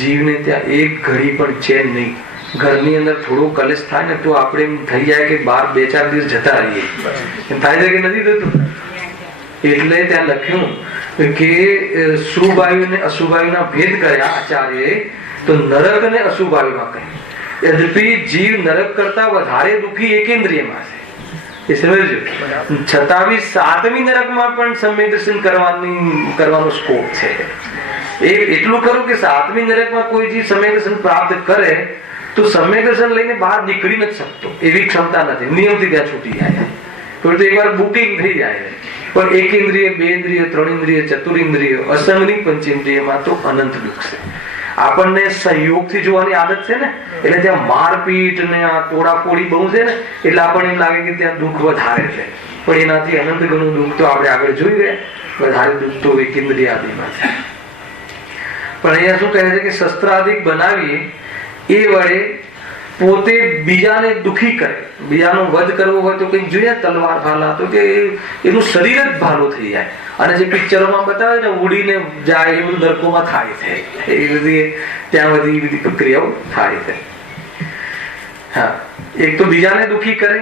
જીવને ત્યાં એક ઘડી પણ ચેન નહીં. ઘરની અંદર થોડો કલેશ થાય ને તો આપણે એમ થઈ જાય કે બહાર 2-4 દિવસ જતા રહીએ, એમ થાય છે કે નથી થતું. એટલે ત્યાં લખ્યું કે શુભાયુ ને અશુભાયુના ભેદ કર્યા આચાર્યએ, તો નરક અને અશુભાયુમાં કહ્યું. યદ્યપિ જીવ નરક કરતા વધારે દુઃખી એકેન્દ્રિયમાં છે, એ સમજજો. છતાં બી 7મી નરકમાં પણ સમ્યક દર્શન કરવાનો સ્કોપ છે. એ એટલું ખરું કે 7મી નરકમાં કોઈ જીવ સમ્યક દર્શન પ્રાપ્ત કરે તો સમ્યક દર્શન લઈને બહાર નીકળી નથી શકતો, એવી ક્ષમતા નથી. નિયમથી ત્યાં છૂટી જાય, તો એકવાર બુકિંગ થઈ જાય. પણ એકેન્દ્રિય, 2 ઇન્દ્રિય, 3 ઇન્દ્રિય, ચતુરિન્દ્રિય, અસંગની પંચેન્દ્રિયમાં તો અનંત દુઃખ છે. આપણને સંયોગથી જોવાની આદત છે ને, એટલે ત્યાં મારપીટ ને આ તોડાફોડી બહુ છે ને, એટલે આપણને એમ લાગે કે ત્યાં દુઃખ વધારે છે. પણ એનાથી અનંત ગણું દુઃખ તો આપણે આગળ જોઈ ગયા. વધારે દુઃખ તો એકેન્દ્રિય આદિમાં છે. પણ અહીંયા શું કહે છે કે શસ્ત્રાદિક બનાવીએ એ વડે પોતે બીજાને દુઃખી કરે. બીજાનો વધ કરવો હોય તો કંઈક જોઈએ તલવાર ભાલા, તો કે એનું શરીર જ ભાલો થઈ જાય. અને જે પિક્ચરોમાં બતાવે ને ઉડીને જાય એવું નરકોમાં થાય છે. એ બધી ત્યાં બધી પ્રક્રિયાઓ થાય છે. હા, એક તો બીજાને દુઃખી કરે,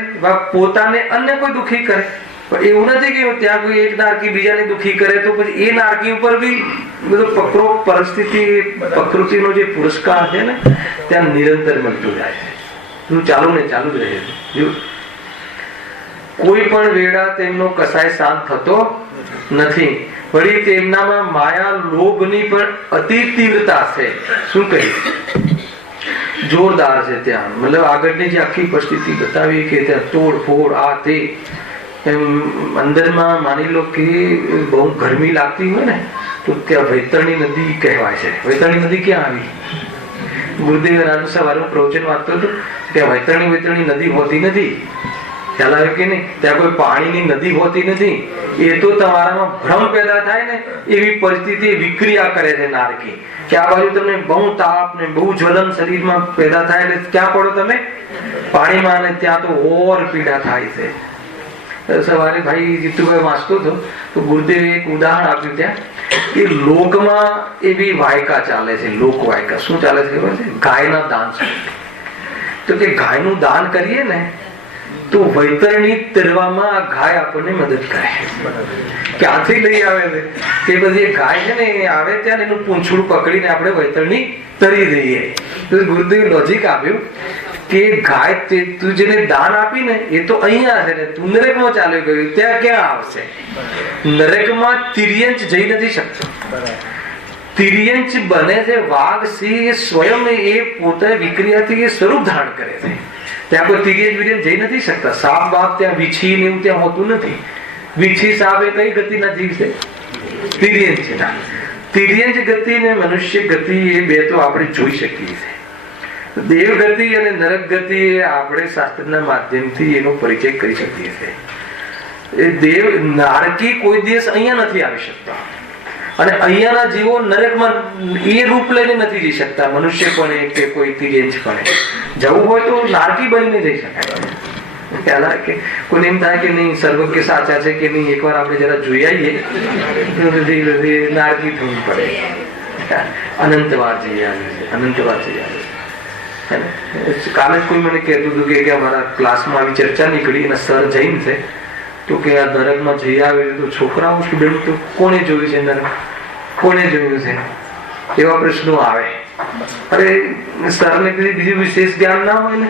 પોતાને અન્ય કોઈ દુઃખી કરે. પણ એવું નથી કે ત્યાં કોઈ એક નારકી બીજાને દુઃખી કરે તો પછી એ નારકી ઉપર બી બધો પકડો પરિસ્થિતિ, પ્રકૃતિનો જે પુરસ્કાર છે ને ત્યાં નિરંતર મળતું જાય છે. ચાલુ ને ચાલુ જ રહે છે. કોઈ પણ વેળા તેમનો કસાય શાંત થતો નથી. વળી તેમનામાં માયા લોભની પણ અતિ તીવ્રતા છે. શું કહ્યું? જોરદાર છે ત્યાં. મતલબ આગળની જે આખી પરિસ્થિતિ બતાવી કે ત્યાં તોડફોડ આ તે, એમ અંદરમાં માની લો કે બહુ ગરમી લાગતી હોય ને તો ત્યાં વૈતરણી નદી કહેવાય છે. વૈતરણી નદી ક્યાં આવી? ગુરુદેવ રાનુ સવારે પ્રવચન વાંચતો હતો, ત્યાં વૈતરણી નદી હોતી નથી. ખ્યાલ આવ્યો કે નહીં? ત્યાં કોઈ પાણીની નદી હોતી નથી. એ તો તમારામાં ભ્રમ પેદા થાય ને એવી પરિસ્થિતિ વિક્રિયા કરે છે નારકી, કે આ બાજુ તમને બહુ તાપ ને બહુ જ્વલન શરીરમાં પેદા થાય એટલે ક્યાં પડો તમે? પાણીમાં. અને ત્યાં તો ઓર પીડા થાય છે. સવારે ભાઈ જીતુભાઈ વાંચતો હતો તો ગુરુદેવે એક ઉદાહરણ આપ્યું ત્યાં કે લોકમાં એવી વાયકા ચાલે છે. લોક વાયકા શું ચાલે છે ખબર છે? ગાયના દાન. તો કે ગાયનું દાન કરીએ ને તો વૈતરણી તરવામાં આ ગાય આપણને મદદ કરે. ક્યાંથી લઈ આવે છે કે બધી ગાય છે ને આવે ત્યાં એનું પૂંછડું પકડીને આપણે વૈતરણી તરી દઈએ. તો ગુરુદેવ લોજિક આપ્યું કે ગાય તું જેને દાન આપી ને એ તો અહીંયા છે ને, તું નરકમાં ચાલ્યો ગયો, ત્યાં ક્યાં આવશે? નરકમાં તિર્યંચ જઈ નથી શકતો. તિર્યંચ બને છે વાઘ, સિંહ, સ્વયં એ પોતે વિક્રિયાથી એ સ્વરૂપ ધારણ કરે છે. ત્યાં કોઈ તિર્યંચ જઈ નથી શકતા. સાપ બાપ ત્યાં વીછી ને એવું ત્યાં હોતું નથી. વીછી સાપ એ કઈ ગતિના જીવ છે? તિર્યંચ. તિર્યંચ ગતિ ને મનુષ્ય ગતિ એ બે તો આપણે જોઈ શકીએ છીએ. દેવ ગતિ અને નરક ગતિ આપણે શાસ્ત્રના માધ્યમથી એનો પરિચય કરી શકીએ છીએ. એ દેવ નારકી કોઈ દિવસ અહીંયા નથી આવી શકતા, અને અહીંયાના જીવો નરકમાં એ રૂપ લઈને નથી જઈ શકતા. મનુષ્ય પણ કે કોઈ તિર્યંચ પણ જવું હોય તો નારકી બનીને જઈ શકાય. ખ્યાલ આવે કે કોઈને એમ થાય કે નહીં સર્વજ્ઞ સાચા છે કે નહીં, એકવાર આપણે જરા જોઈ આવીએ નારકી થવું પડે. અનંતવાર જઈ આવે છે, અનંતવાર જઈ આવે છે. કાલે કોઈ મને કહેતું હતું કે અમારા ક્લાસમાં આવી ચર્ચા નીકળી અને સર જૈન છે તો કે આ નરકમાં જઈ આવે તો છોકરાઓ સ્ટુડન્ટ તો કોને જોયું છે નરક, કોને જોયું છે, એવા પ્રશ્નો આવે. અરે સરને બીજું વિશેષ જ્ઞાન ના હોય ને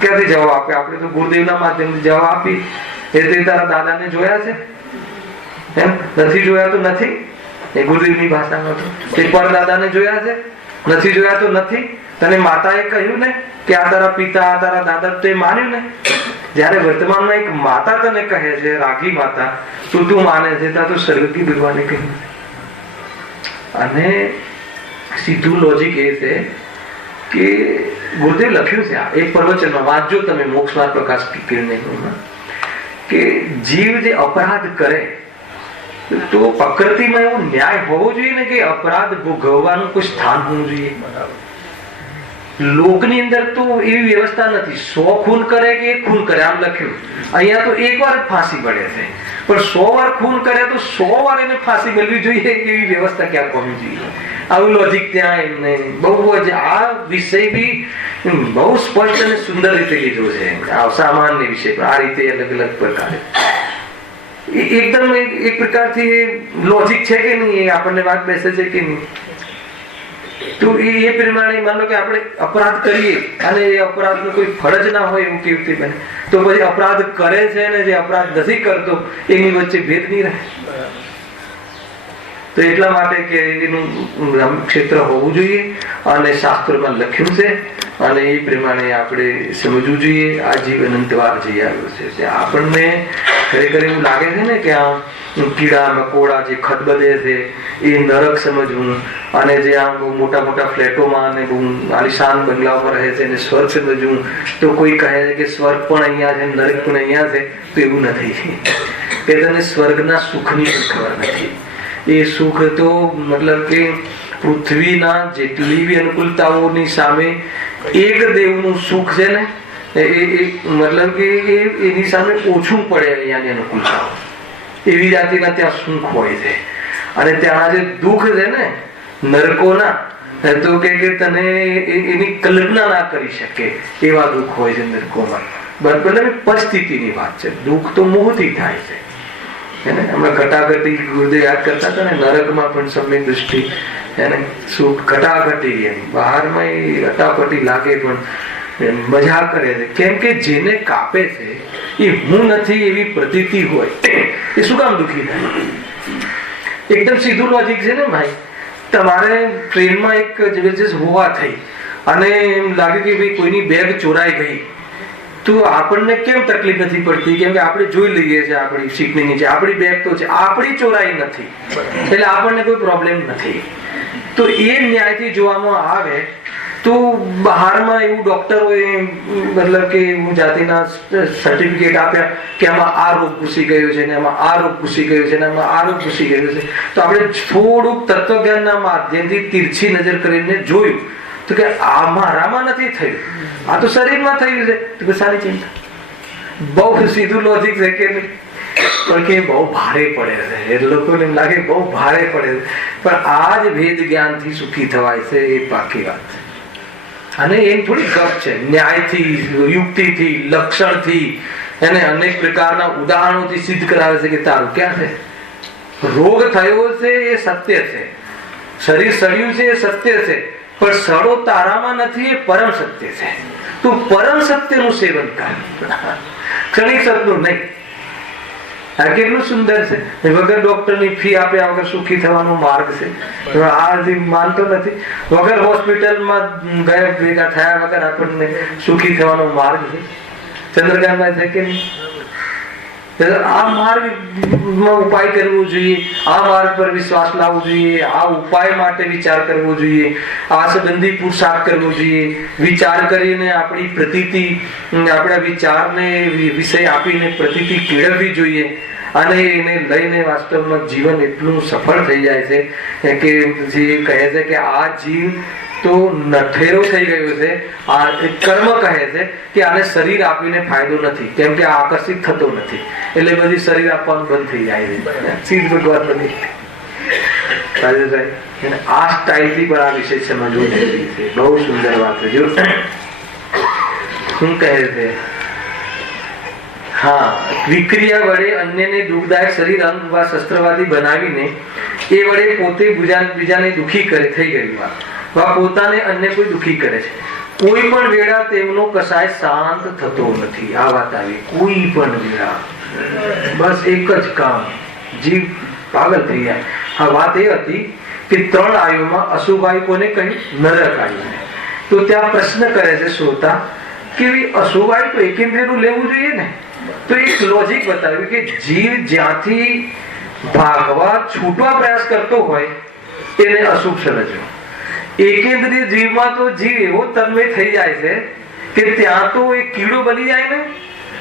ક્યાંથી જવાબ આપે? આપણે તો ગુરુદેવના માધ્યમથી જવાબ આપી. એ તારા દાદાને જોયા છે? એમ નથી જોયા તો નથી. એ ગુરુદેવની ભાષામાં તો એકવાર દાદાને જોયા છે, નથી જોયા તો નથી. તને માતાએ કહ્યું ને કે આ તારા પિતા, આ તારા દાદા, તો એ માન્યું ને. જયારે વર્તમાનમાં એક માતા તને કહે છે, રાગી માતા, તું માને છે, ત્યાં તો સર્વજ્ઞ ભગવાને કહ્યું. અને સીધું લોજિક એ છે કે ગુરુદેવ લખ્યું છે, એક પ્રવચનમાં વાંચજો તમે, મોક્ષમાં પ્રકાશ કિરણમાં, કે જીવ જે અપરાધ કરે તો પ્રકૃતિમાં એવો ન્યાય હોવો જોઈએ ને કે અપરાધ ભોગવવાનું કોઈ સ્થાન હોવું જોઈએ. લોકની અંદર તો એવી વ્યવસ્થા નથી. 100 ખૂન કરે કે 1 ખૂન કરે આમ લખ્યું. અહીંયા તો એક વાર જ ફાંસી પડે છે, પણ 100 વાર ખૂન કરે તો 100 વાર એને ફાંસી મળવી જોઈએ એવી વ્યવસ્થા ક્યાં હોવી જોઈએ. આવું લોજિક ત્યાં એમને બહુ જ આ વિષય બી બહુ સ્પષ્ટ અને સુંદર રીતે લીધો છે. સામાન્ય વિષય પણ આ રીતે અલગ અલગ પ્રકારે એકદમ એક પ્રકારથી લોજિક છે કે નહીં, એ આપણને વાત બેસે છે કે નહીં. તો એ પ્રમાણે માનો કે આપણે અપરાધ કરીએ અને એ અપરાધનું કોઈ ફળ જ ના હોય એવું કેવી રીતે બને? તો પછી અપરાધ કરે છે ને જે અપરાધ નથી કરતો એની વચ્ચે ભેદ નહીં રહે. તો એટલા માટે કે એનું ક્ષેત્ર હોવું જોઈએ અને શાસ્ત્રોમાં લખ્યું છે અને એ પ્રમાણે આપણે સમજવું જોઈએ. આ જીવ અનંતવાર જઈ આવ્યો છે. આપણને ખરેખર એવું લાગે છે ને કે આ કીડા મકોડા જે ખદબદે છે એ નરક સમજવું, અને જે આમ બહુ મોટા મોટા ફ્લેટોમાં અને બહુ આલિશાન બંગલાઓમાં રહે છે એને સ્વર્ગ સમજવું. તો કોઈ કહે છે કે સ્વર્ગ પણ અહીંયા છે, નરક પણ અહીંયા છે. તો એવું નથી કે તને સ્વર્ગના સુખની ખબર નથી. એ સુખ તો મતલબ કે પૃથ્વીના જેટલી બી અનુકૂળતાઓની સામે એક દેવનું સુખ છે ને એ મતલબ કે એની સામે ઓછું પડે અહીંયાની અનુકૂળતાઓ. એવી જાતિના ત્યાં સુખ હોય છે. અને ત્યાંના જે દુઃખ છે ને નરકોના, તો કે તને એની કલ્પના ના કરી શકે એવા દુઃખ હોય છે નરકોમાં. બરાબર, પરિસ્થિતિની વાત છે. દુઃખ તો મોહથી થાય છે. હમણાં ઘટાઘટી ગુરુદેવ યાદ કરતા હતા ને, નરકમાં પણ સમ્યક દૃષ્ટિ એને સુખ ઘટાઘટી, એમ બહારમાં ઘટાઘટી લાગે પણ મજા કરે છે. કેમ કે જેને કાપે છે એ હું નથી એવી પ્રતીતિ હોય એ શું કામ દુઃખી થાય? એકદમ સીધું લોજિક છે ને ભાઈ. તમારે ટ્રેનમાં એક જબરજસ્ત હોવા થઈ અને એમ લાગે કે ભાઈ કોઈની બેગ ચોરાઈ ગઈ, તો આપણને કેમ તકલીફ નથી પડતી? કેમ કે આપણે જોઈ લઈએ છીએ આપણી સીટની નીચે આપણી બેગ તો છે, આપણી ચોરાઈ નથી, એટલે આપણને કોઈ પ્રોબ્લેમ નથી. તો એ ન્યાયથી જોવામાં આવે તો બહારમાં એવું ડોક્ટરોએ મતલબ કે એવું જાતિના સર્ટિફિકેટ આપ્યા કે આમાં આ રોગ ઘૂસી ગયો છે ને આમાં આ રોગ ઘૂસી ગયો છે ને આમાં આ રોગ ઘૂસી ગયો છે. તો આપણે થોડુંક તત્વજ્ઞાનના માધ્યમથી તીરછી નજર કરીને જોયું તો કે આ મારામાં નથી થયું, આ તો શરીરમાં થયું છે. તો સારી ચિંતા. બહુ સીધું લોજિક છે કે પણ કે બહુ ભારે પડે છે. એ લોકોને એમ લાગે બહુ ભારે પડે છે, પણ આ જ ભેદ જ્ઞાનથી સુખી થવાય છે એ પાકી વાત છે. અને એમ થોડી ગપ છે. ન્યાયથી, યુક્તિથી, લક્ષણથી એને અનેક પ્રકારના ઉદાહરણોથી સિદ્ધ કરાવે છે કે તારું ક્યાં છે. રોગ થયો છે એ સત્ય છે, શરીર સડ્યું છે એ સત્ય છે, પણ સડો તારામાં નથી એ પરમ સત્ય છે. તું પરમ સત્યનું સેવન કર, ક્ષણિક સત્યનું નહીં. આ કેટલું સુંદર છે. વગર ડોક્ટરની ફી આપ્યા વગર સુખી થવાનો માર્ગ છે. આ માનતો નથી. વગર હોસ્પિટલમાં ગયા ભેગા થયા વગર આપણને સુખી થવાનો માર્ગ છે. ચંદ્રકાંતભાઈ છે કે નહીં? આ માર્ગમાં ઉપાય કરવો જોઈએ, આ માર્ગ પર વિશ્વાસ લાવવો જોઈએ, આ ઉપાય માટે વિચાર કરવો જોઈએ, આ સંબંધી પુરુષાર્થ કરવો જોઈએ. વિચાર કરીને આપણી પ્રતીતિ, આપણા વિચારને વિષય આપીને પ્રતીતિ કેળવવી જોઈએ. અને એને લઈને વાસ્તવમાં જીવન એટલું સફળ થઈ જાય છે કે જે કહે છે કે આ જીવ તો નઠેરો થઈ ગયો છે. આ કર્મ કહે છે કે આને શરીર આપીને ફાયદો નથી, કેમ કે આ આકર્ષિત થતો નથી, એટલે બધી શરીર આપવાનું બંધ થઈ જાય છે. સીધ ભગવાન બની આ સ્ટાઇલ થી પણ આ વિષય સમજવું જરૂરી છે. બહુ સુંદર વાત છે. જો શું કહે છે, હા, વિક્રિયા વડે અન્યને દુઃખદાયક શરીર અંગ વા શસ્ત્રવાદી બનાવીને એ વડે પોતે બીજાને દુઃખી કરે થઈ ગયું વા પોતાને અન્ય કોઈ દુઃખી કરે છે. કોઈ પણ વેળા તેમનો કસાય શાંત થતો નથી. આ વાત આવી. કોઈ પણ વેળા બસ એક જ કામ, જીવ પાગલ થઈ જાય. હા, વાત એ હતી કે 3 આયુમાં અશુભ આયુ કોને કહ્યું? નરક આયુને. તો ત્યાં પ્રશ્ન કરે છે શ્રોતા કે અશુભ આયુ તો એકેન્દ્રિયનું લેવું જોઈએ ને. તો એક લોજિક બતાવ્યું કે જીવ જ્યાંથી ભાગવા છૂટવા પ્રયાસ કરતો હોય એને અશુભ સમજવો. એકેન્દ્રિય જીવમાં તો જીવ એવો તન્મય થઈ જાય છે કે ત્યાં તો એક કીડો બની જાય ને,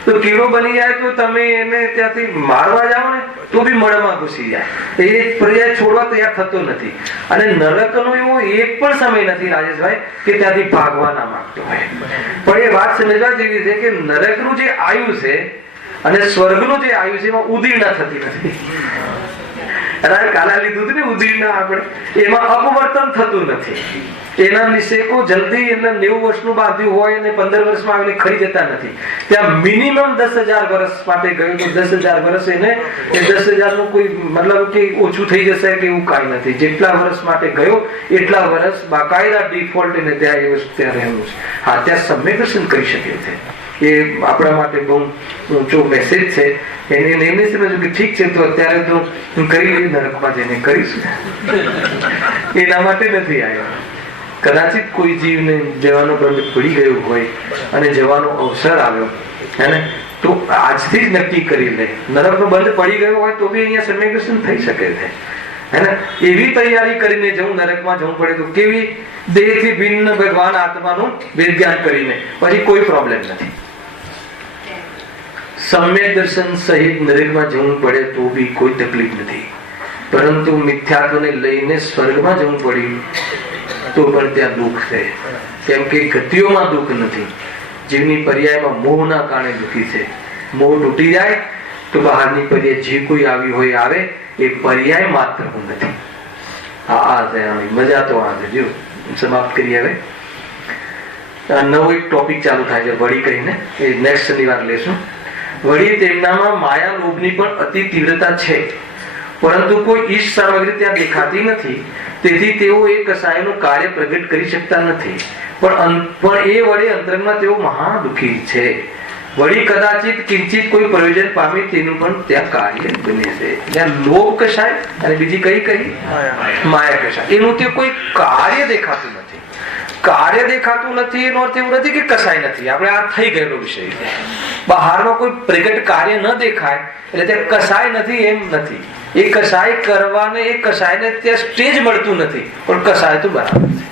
તો કીડો બની જાય તો તમે એને ત્યાંથી મારવા જાઓ ને તો બી મળમાં ઘૂસી જાય. એ પર્યાય છોડવા તૈયાર થતો નથી. અને નરકનો એવો એક પણ સમય નથી રાજેશભાઈ કે ત્યાંથી ભાગવા ના માંગતો હોય. પણ એ વાત સમજવા જેવી છે કે નરકનું જે આયુ છે અને સ્વર્ગનું જે આયુ છે એમાં ઉદીર્ણા થતી નથી. કાલા લીધું હતું ને ઉદીર્ણા, આપણે એમાં અપવર્તન થતું નથી. એના નિષેકો જલ્દી એટલે 90 વર્ષનું બાંધ્યું હોય અને 15 વર્ષમાં આવીને ખરી જતા નથી. ત્યાં મિનિમમ 10,000 વર્ષ માટે ગયું તો 10,000 વર્ષ એને એ 10,000 નું કોઈ મતલબ કે ઓછું થઈ જશે કે એવું કાંઈ નથી. જેટલા વર્ષ માટે ગયો એટલા વર્ષ બાકાયદા ડિફોલ્ટ એને ત્યાં એ વસ્તુ ત્યાં રહેવું છે. હા, ત્યાં સમ્યક દર્શન કરી શકે છે. એ આપણા માટે બહુ ઊંચો મેસેજ છે. એને એમને સમજવું કે ઠીક છે તો અત્યારે તો હું કરી લઈ નરકમાં જઈને કરીશ, એના માટે નથી આવ્યો. કદાચિત કોઈ જીવને જવાનો બંધ પડી ગયો હોય અને જવાનો અવસર આવ્યો હે તો આજથી જ નક્કી કરી લે. નરકનો બંધ પડી ગયો હોય તો બી અહીંયા સમ્યક દર્શન થઈ શકે છે હે ને. એવી તૈયારી કરીને જવું, નરકમાં જવું પડે તો કેવી દેહથી ભિન્ન ભગવાન આત્માનું વિજ્ઞાન કરીને પછી કોઈ પ્રોબ્લેમ નથી. સમ્યક દર્શન સહિત નરકમાં જવું પડે તો બી કોઈ તકલીફ નથી. પરંતુ મિથ્યાત્વને લઈને સ્વર્ગમાં જવું પડ્યું તો પણ ત્યાં દુઃખ છે. કેમ કે ગતિઓમાં દુઃખ નથી. જીવની પર્યાયમાં મોહના કારણે દુઃખી છે. મોહ તૂટી જાય તો બહારની પર્યાય જે કોઈ આવી હોય આવે, એ પર્યાય માત્ર નથી. મજા તો આ છે. જો સમાપ્ત કરીએ. હવે નવો એક ટોપિક ચાલુ થાય છે વળી કહીને, એ નેક્સ્ટ શનિવાર લેશું. વળી તેમનામાં માયા લોભની પણ અતિ તીવ્રતા છે, પરંતુ કોઈ ઈષ્ટ સામગ્રી ત્યાં દેખાતી નથી. તેથી તેઓ એ કસાયનું કાર્ય પ્રગટ કરી શકતા નથી. પણ એ વડે અંતરમાં તેઓ મહા દુઃખી છે. વળી કદાચિત કિંચિત કોઈ પ્રયોજન પામી તેનું પણ ત્યાં કાર્ય બને છે. ત્યાં લોભ કસાય અને બીજી કઈ માયા કસાય, એનું તે કોઈ કાર્ય દેખાતું નથી. કાર્ય દેખાતું નથી એનો અર્થ એવું નથી કે કસાય નથી. આપણે આ થઈ ગયેલો વિષય છે. બહારમાં કોઈ પ્રગટ કાર્ય ન દેખાય એટલે ત્યાં કસાય નથી એમ નથી. એ કસાય કરવાને એ કસાયને ત્યાં સ્ટેજ મળતું નથી, પણ કસાય તો બરાબર છે.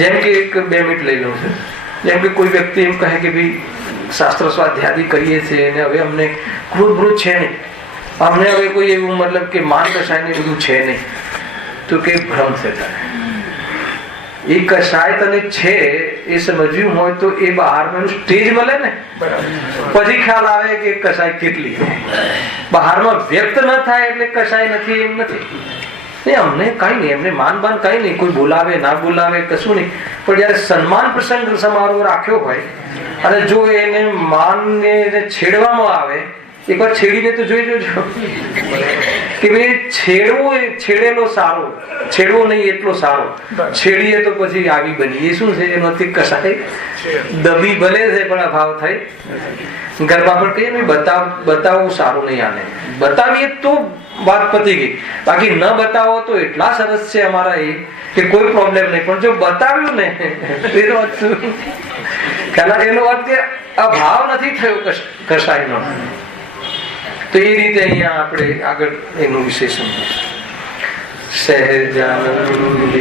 જેમ કે એક 2 મિનિટ લઈ લઉં છું. જેમ કે કોઈ વ્યક્તિ એમ કહે કે ભાઈ શાસ્ત્ર સ્વાધ્યાય કરીએ છીએ અને હવે અમને ક્રોધ બ્રોધ છે નહીં, અમને હવે કોઈ એવું મતલબ કે માન કસાય ને બધું છે નહીં, તો કે ભ્રમ છે. એ કસાય તને છે એ સમજ્યું હોય તો એ બહારમાં સ્ટેજ મળે ને, પછી ખ્યાલ આવે કે કસાય કેટલી. બહારમાં વ્યક્ત ન થાય એટલે કસાય નથી એમ નથી. અમને કઈ નહીં, એમને માન બાન કઈ નહીં, કોઈ બોલાવે ના બોલાવે કશું નહીં. પણ જયારે સન્માન પ્રસંગ સમારોહ રાખ્યો હોય અને જો એને માનને છેડવામાં આવે, એકવાર છેડીને તો જોઈ જોજો કે ભાઈ છેડેલો સારો, છેડવો નહીં એટલો સારો, છેડીએ તો પછી આવી બની. એ શું છે? એમાંથી કસાય દબી ભલે છે પણ અભાવ થાય. ગરબા પણ કહીએ ને બતાવવું સારું નહીં. આને બતાવીએ તો વાત પતી ગઈ. બાકી ન બતાવો તો એટલા સરસ છે અમારા એ કે કોઈ પ્રોબ્લેમ નહીં. પણ જો બતાવ્યું ને એનો અર્થ કે અભાવ નથી થયો કસાયનો. તો એ રીતે અહીંયા આપણે આગળ એનું વિશેષણ સહેજાનંદ